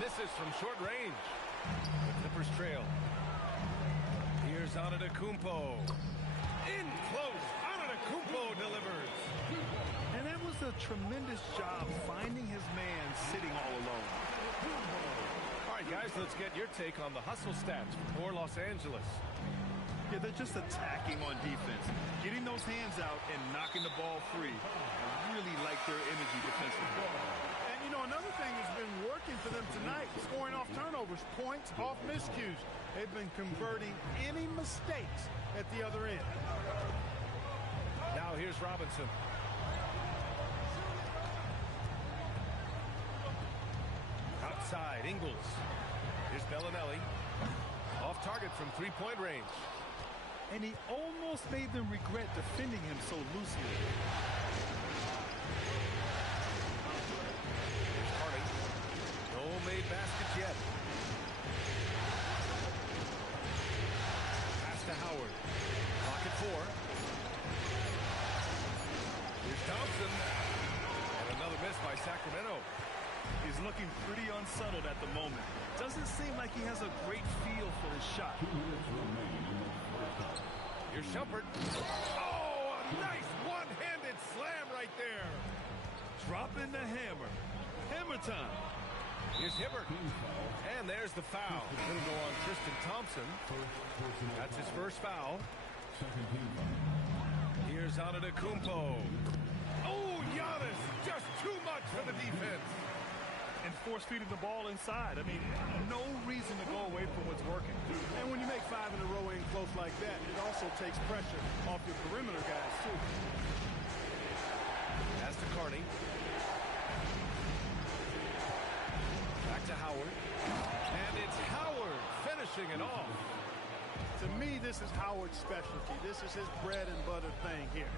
Misses from short range. The Clippers trail. Here's Antetokounmpo. In close. Antetokounmpo delivers. And that was a tremendous job finding his man sitting all alone. All right, guys, let's get your take on the hustle stats for Los Angeles. Yeah, they're just attacking on defense, getting those hands out and knocking the ball free. I really like their energy defensively. And, you know, another thing that's been working for them tonight, scoring off turnovers, points off miscues. They've been converting any mistakes at the other end. Now here's Robinson. Outside, Ingles. Here's Bellinelli. Off target from 3-point range. and he almost made them regret defending him so loosely. Here's Carney. No made baskets yet. Pass to Howard. Clock at 4. Here's Thompson. And another miss by Sacramento. He's looking pretty unsettled at the moment. Doesn't seem like he has a great feel for his shot. 2 minutes remaining in the first half. Here's Shumpert. Oh, a nice one-handed slam right there. Dropping the hammer. Hammer time. Here's Hibbert. And there's the foul. It'll go on Tristan Thompson. That's his first foul. Second team foul. Here's Antetokounmpo. Oh, Giannis, just too much for the defense. And force-feeding the ball inside. I mean, no reason to go away from what's working. And when you make 5 in a row in close like that, it also takes pressure off your perimeter guys, too. Pass to Carney. Back to Howard. And it's Howard finishing it off. To me, this is Howard's specialty. This is his bread and butter thing here.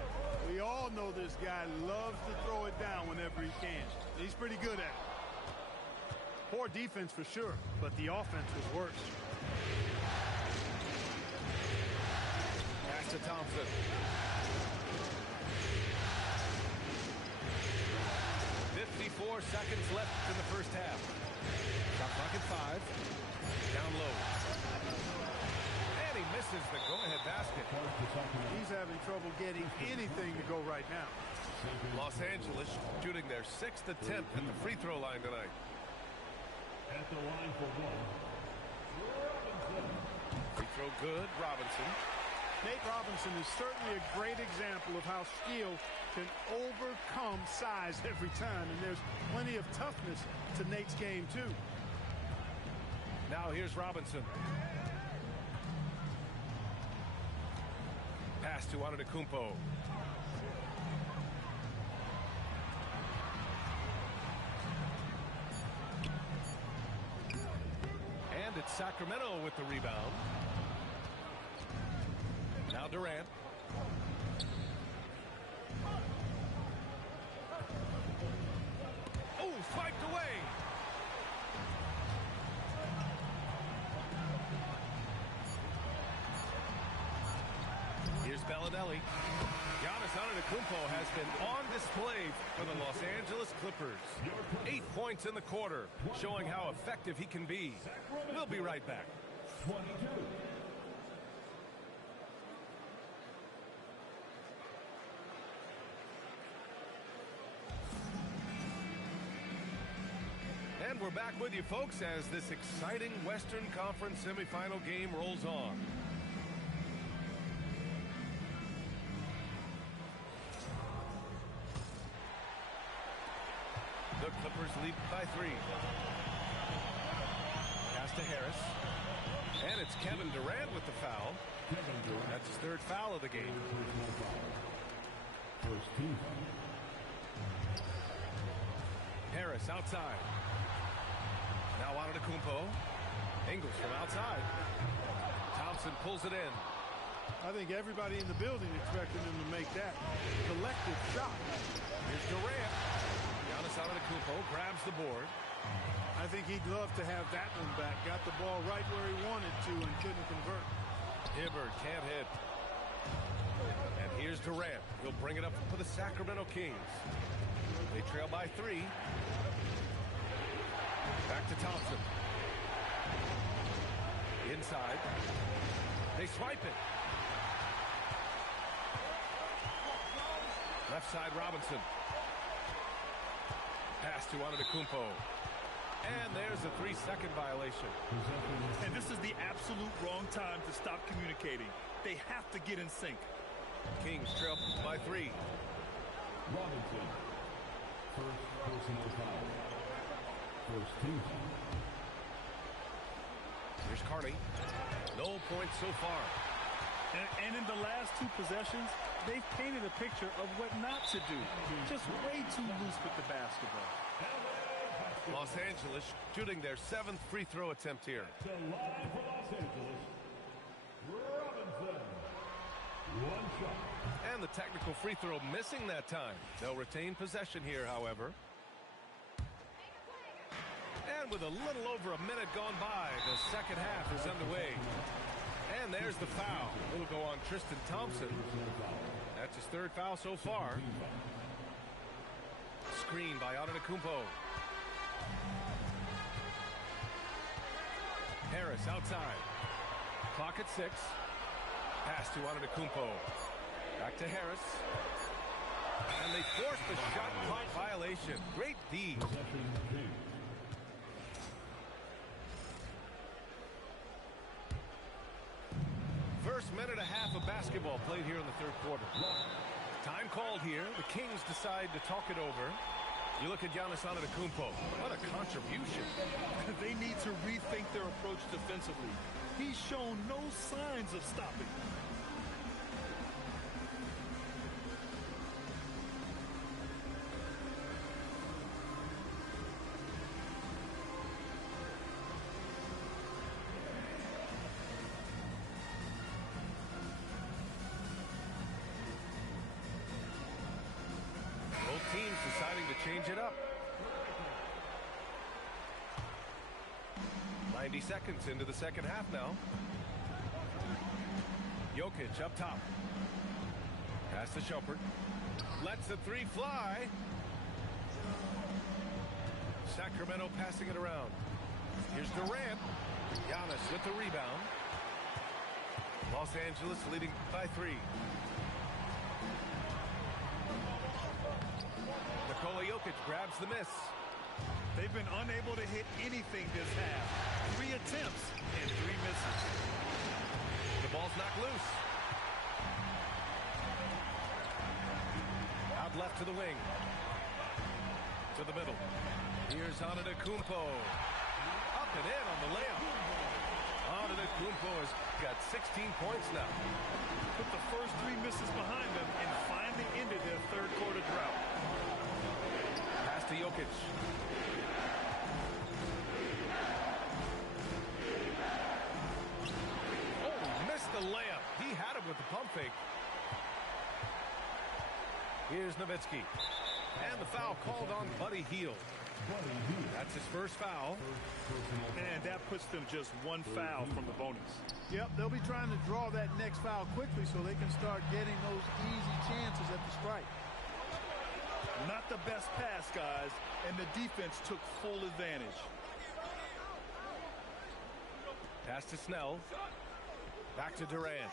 We all know this guy loves to throw it down whenever he can. He's pretty good at it. Poor defense for sure, but the offense was worse. Pass to Thompson. .54 seconds left in the first half. Shot clock at 5. Down low. And he misses the go-ahead basket. He's having trouble getting anything to go right now. Los Angeles shooting their 6th attempt at the free throw line tonight. At the line for 1. Robinson. Free throw good, Robinson. Nate Robinson is certainly a great example of how skill can overcome size every time, and there's plenty of toughness to Nate's game, too. Now here's Robinson. Pass to Antetokounmpo. And it's Sacramento with the rebound. Now Durant. Oh, swiped away. Here's Bellinelli. Giannis Antetokounmpo has been on display for the Los Angeles Clippers. 8 points in the quarter, showing how effective he can be. We'll be right back. 22. And we're back with you, folks, as this exciting Western Conference semifinal game rolls on. The Clippers lead by 3. Pass to Harris. And it's Kevin Durant with the foul. Kevin Durant. That's his 3rd foul of the game. Personal foul. First team foul. Harris outside. Now Antetokounmpo. Ingles from outside. Thompson pulls it in. I think everybody in the building expected him to make that collective shot. Here's Durant. Giannis Antetokounmpo grabs the board. I think he'd love to have that one back. Got the ball right where he wanted to and couldn't convert. Hibbert can't hit. And here's Durant. He'll bring it up for the Sacramento Kings. They trail by 3. Back to Thompson. Inside. They swipe it. Left side Robinson. Pass to Antetokounmpo. And there's a 3-second violation. And this is the absolute wrong time to stop communicating. They have to get in sync. Kings trail by 3. Robinson. First personal foul. First team foul. Here's Carney. No points so far. And in the last 2 possessions, they've painted a picture of what not to do. Just way too loose with the basketball. Los Angeles shooting their 7th free throw attempt here. The line for Los Angeles. Robinson. And the technical free throw missing that time. They'll retain possession here, however. And with a little over a minute gone by, the second half is underway. And there's the foul. It'll go on Tristan Thompson. That's his third foul so far. Screen by Antetokounmpo. Harris outside. Clock at 6. Pass to Antetokounmpo. Back to Harris. And they force the shot clock violation. Great D. First minute and a half of basketball played here in the third quarter. Time called here. The Kings decide to talk it over. You look at Giannis Antetokounmpo. What a contribution. They need to rethink their approach defensively. He's shown no signs of stopping. Both teams deciding to change it up. 90 seconds into the second half now. Jokic up top. Pass to Shumpert. Lets the three fly. Sacramento passing it around. Here's Durant. Giannis with the rebound. Los Angeles leading by 3. Nikola Jokic grabs the miss. They've been unable to hit anything this half. 3 attempts and 3 misses. The ball's knocked loose. Out left to the wing. To the middle. Here's Antetokounmpo. Up and in on the layup. Antetokounmpo has got 16 points now. Put the first 3 misses behind them and finally ended their third quarter drought. Pass to Jokic. The layup. He had him with the pump fake. Here's Nowitzki. And the foul called on Buddy Hield. That's his first foul. And that puts them just 1 foul from the bonus. Yep, they'll be trying to draw that next foul quickly so they can start getting those easy chances at the strike. Not the best pass, guys, and the defense took full advantage. Pass to Snell. Back to Durant.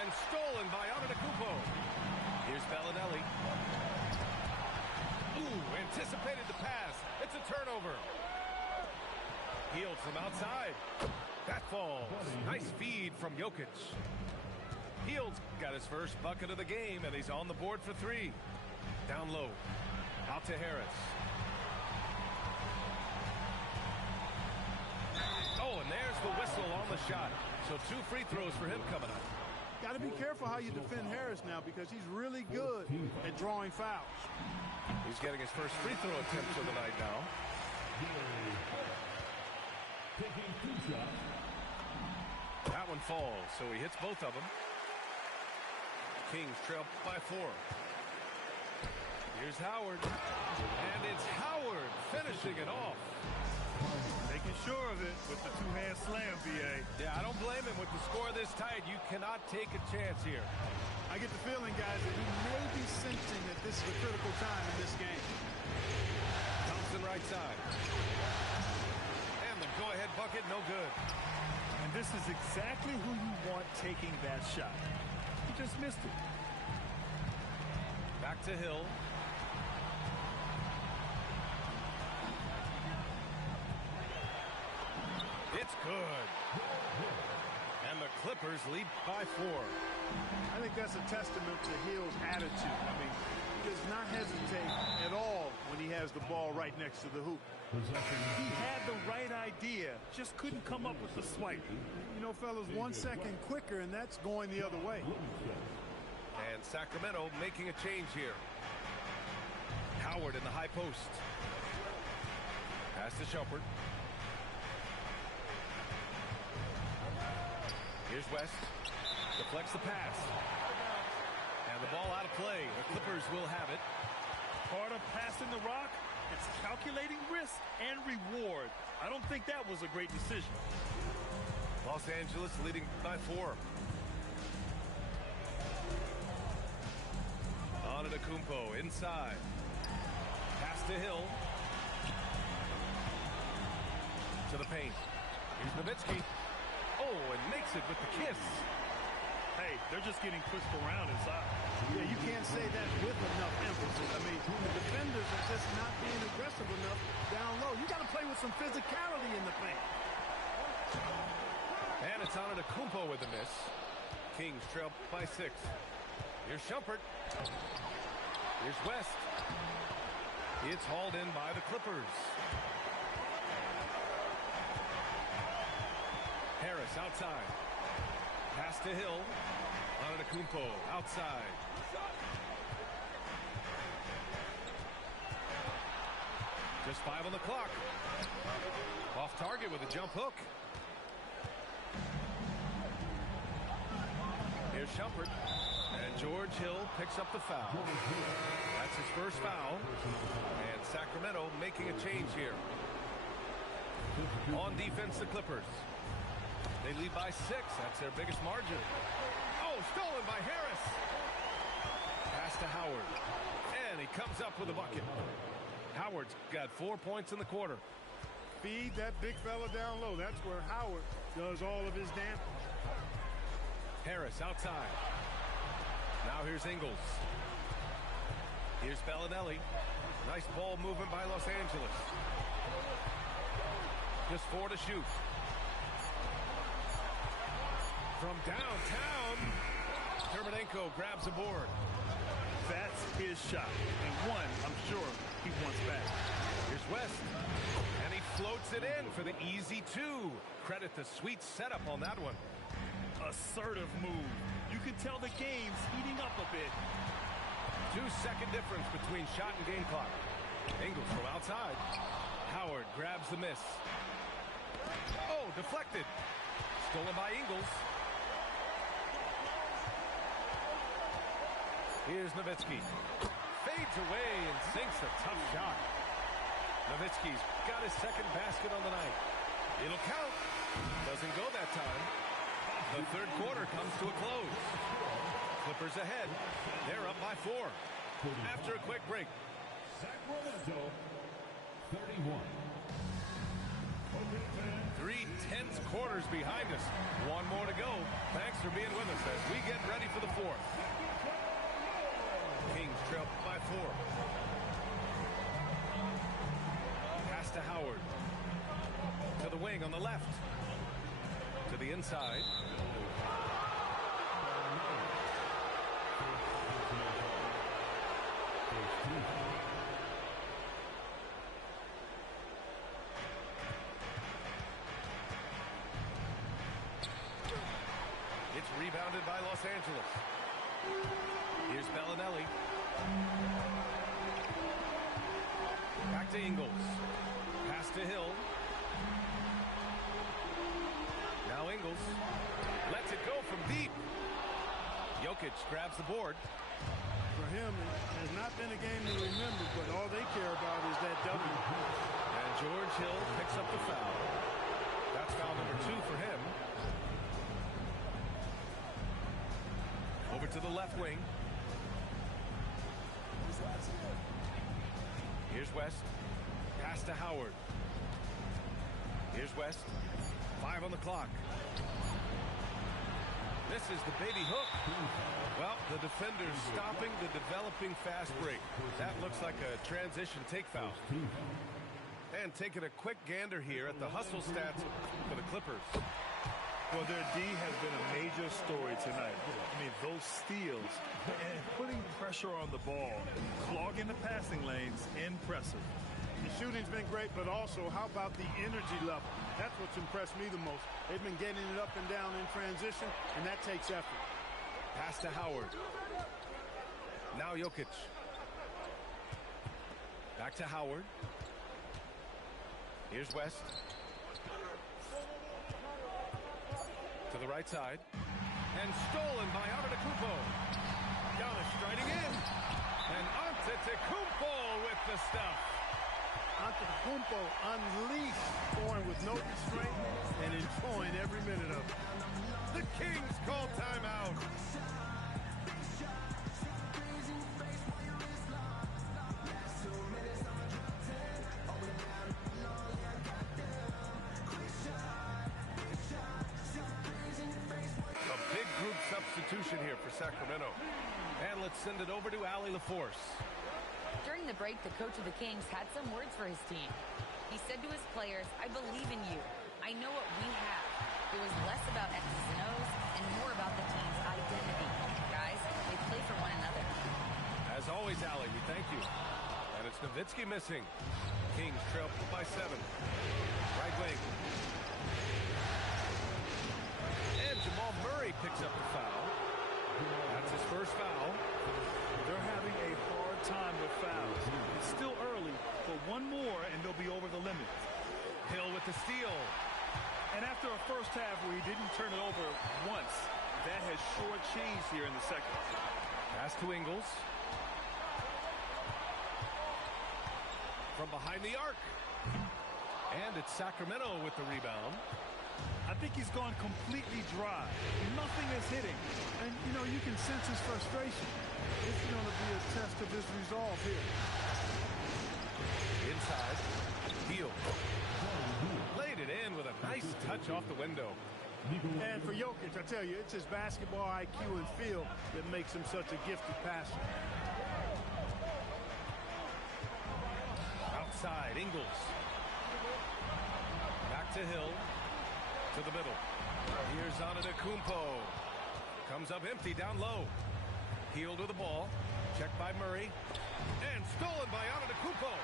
And stolen by Antetokounmpo. Here's Bellinelli. Ooh, anticipated the pass. It's a turnover. Hield from outside. That falls. Nice feed from Jokic. Hield's got his first bucket of the game, and he's on the board for 3. Down low. Out to Harris. Oh, and there's the whistle on the shot. So 2 free throws for him coming up. Got to be careful how you defend Harris now because he's really good at drawing fouls. He's getting his first free throw attempt of the night now. Taking 2 shots. That one falls, so he hits both of them. Kings trail by 4. Here's Howard. And it's Howard finishing it off. Making sure of it with the 2-hand slam, B.A. Yeah, I don't blame him with the score this tight. You cannot take a chance here. I get the feeling, guys, that he may be sensing that this is a critical time in this game. Thompson right side. And the go-ahead bucket, no good. And this is exactly who you want taking that shot. He just missed it. Back to Hill. It's good. And the Clippers lead by 4. I think that's a testament to Hill's attitude. I mean, he does not hesitate at all when he has the ball right next to the hoop. He had the right idea, just couldn't come up with the swipe. You know, fellas, 1 second quicker, and that's going the other way. And Sacramento making a change here. Howard in the high post. Pass to Shumpert. Here's West. Deflects the pass. The ball out of play. The Clippers will have it. Part of passing the rock, it's calculating risk and reward. I don't think that was a great decision. Los Angeles leading by 4. Antetokounmpo inside. Pass to Hill. To the paint. Here's Nowitzki. Oh, and makes it with the kiss. Hey, they're just getting pushed around inside. Yeah, you can't say that with enough emphasis. I mean, the defenders are just not being aggressive enough down low. You got to play with some physicality in the paint. And it's Antetokounmpo with the miss. Kings trail by 6. Here's Shumpert. Here's West. It's hauled in by the Clippers. Harris outside. Pass to Hill. Antetokounmpo outside. Just 5 on the clock. Off target with a jump hook. Here's Shumpert. And George Hill picks up the foul. That's his first foul. And Sacramento making a change here. On defense, the Clippers. They lead by 6. That's their biggest margin. Oh, stolen by Harris. Pass to Howard. And he comes up with a bucket. Howard's got 4 points in the quarter. Feed that big fella down low. That's where Howard does all of his damage. Harris outside. Now here's Ingles. Here's Bellinelli. Nice ball movement by Los Angeles. Just 4 to shoot. From downtown, Terminenko grabs a board. That's his shot. And one, I'm sure, he wants back. Here's West. And he floats it in for the easy 2. Credit the sweet setup on that one. Assertive move. You can tell the game's heating up a bit. 2-second difference between shot and game clock. Ingles from outside. Howard grabs the miss. Oh, deflected. Stolen by Ingles. Here's Nowitzki. Fades away and sinks a tough shot. Nowitzki's got his second basket on the night. It'll count. Doesn't go that time. The third quarter comes to a close. Clippers ahead. They're up by 4. After a quick break. Sacramento, 31. 3 tense quarters behind us. 1 more to go. Thanks for being with us as we get ready for the 4th. Kings trail by 4. Pass to Howard. To the wing on the left. To the inside. It's rebounded by Los Angeles. Here's Bellinelli. Back to Ingles. Pass to Hill. Now Ingles lets it go from deep. Jokic grabs the board. For him, it has not been a game to remember, but all they care about is that W. And George Hill picks up the foul. That's foul number 2 for him. Over to the left wing. Here's West. Pass to Howard. Here's West. 5 on the clock. This is the baby hook. Well, the defender's stopping the developing fast break. That looks like a transition take foul. And taking a quick gander here at the hustle stats for the Clippers. Well, their D has been a major story tonight. I mean, those steals and putting pressure on the ball, clogging the passing lanes, impressive. The shooting's been great, but also, how about the energy level? That's what's impressed me the most. They've been getting it up and down in transition, and that takes effort. Pass to Howard. Now Jokic. Back to Howard. Here's West. To the right side. And stolen by Antetokounmpo. Giannis the stuff. Antetokounmpo unleashed, scoring with no restraint and enjoying every minute of it. The Kings call timeout. A big group substitution here for Sacramento. And let's send it over to Allie LaForce. During the break, the coach of the Kings had some words for his team. He said to his players, "I believe in you. I know what we have." It was less about X's and O's and more about the team's identity. Guys, they play for one another. As always, Allie, we thank you. And it's Nowitzki missing. Kings trail by 7. Right wing. And Jamal Murray picks up the foul. That's his first foul. They're having a hard time with fouls. It's still early, but one more and they'll be over the limit. Hill with the steal. And after a first half where he didn't turn it over once, that has short-changed here in the second. Pass to Ingles. From behind the arc. And it's Sacramento with the rebound. I think he's gone completely dry. Nothing is hitting. And, you know, you can sense his frustration. It's going to be a test of his resolve here. Inside. Hill. Laid it in with a nice touch off the window. And for Jokic, I tell you, it's his basketball IQ and feel that makes him such a gifted passer. Outside, Ingles. Back to Hill. To the middle. Here's Antetokounmpo. Comes up empty down low. Hill to the ball. Checked by Murray. And stolen by Antetokounmpo.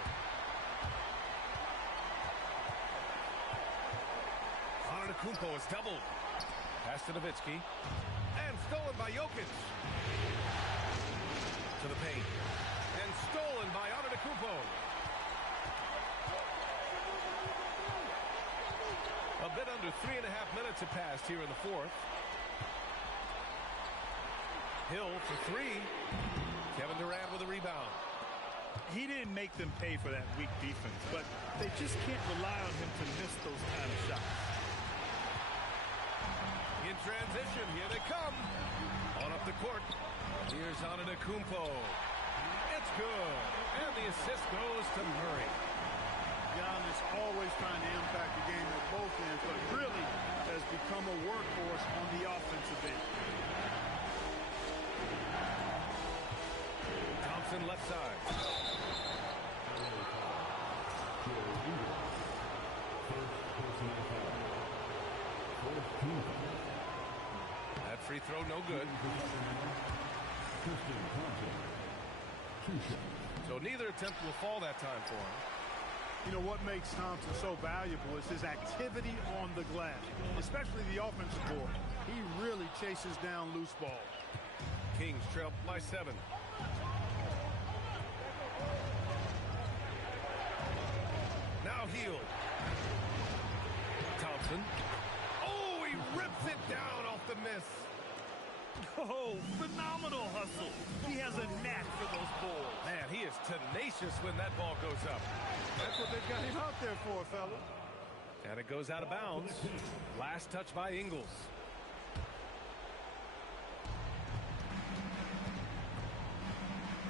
Antetokounmpo is doubled. Pass to Nowitzki. And stolen by Jokic. To the paint. And stolen by Antetokounmpo. A bit under 3.5 minutes have passed here in the fourth. Hill for 3. Kevin Durant with a rebound. He didn't make them pay for that weak defense, but they just can't rely on him to miss those kind of shots. In transition, here they come. On up the court. Here's Antetokounmpo. It's good. And the assist goes to Murray. Giannis always trying to impact the game at both ends, but really has become a workhorse on the offensive end. Thompson left side. That free throw no good. So neither attempt will fall that time for him. You know what makes Thompson so valuable is his activity on the glass, especially the offensive board. He really chases down loose balls. Kings trail by 7. Now Hill. Thompson. Oh, he rips it down off the miss. Oh, phenomenal hustle. He has a knack for those balls. Man, he is tenacious when that ball goes up. That's what they've got him out there for, fellas. And it goes out of bounds. Last touch by Ingles.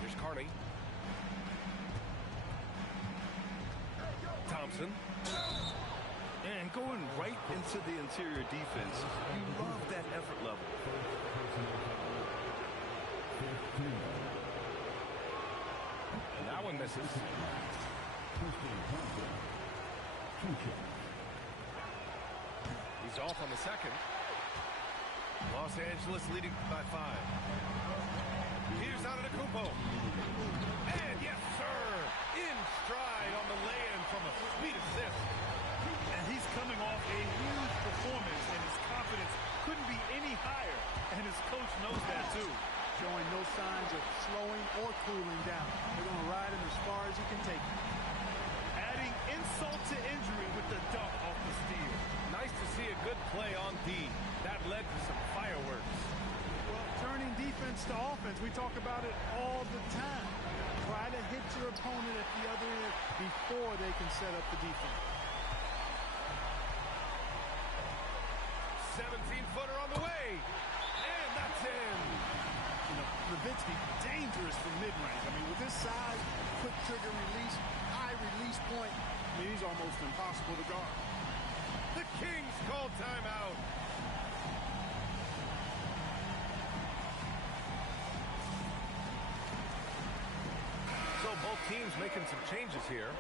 Here's Carney. Thompson. And going right into the interior defense, you love that effort level. And that one misses. He's off on the second. Los Angeles leading by 5. Here's Antetokounmpo. And yes, sir! In stride on the lay-in from a sweet assist. And he's coming off a huge performance, and his confidence couldn't be any higher. And his coach knows that, too. Showing no signs of slowing or cooling down. They're going to ride him as far as he can take him. Adding insult to injury with the dunk off the steal. Nice to see a good play on D. That led to some fireworks. Well, turning defense to offense, we talk about it all the time. Try to hit your opponent at the other end before they can set up the defense. 17-footer on the way. And that's in. You know, Nowitzki, dangerous from mid-range. I mean, with his size, quick trigger release, high release point, I mean, he's almost impossible to guard. The Kings call timeout. So both teams making some changes here.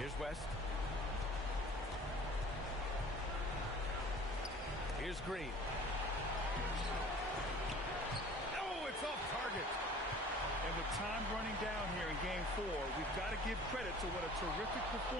Here's West. Here's Green. Oh, it's off target. And with time running down here in Game 4, we've got to give credit to what a terrific performance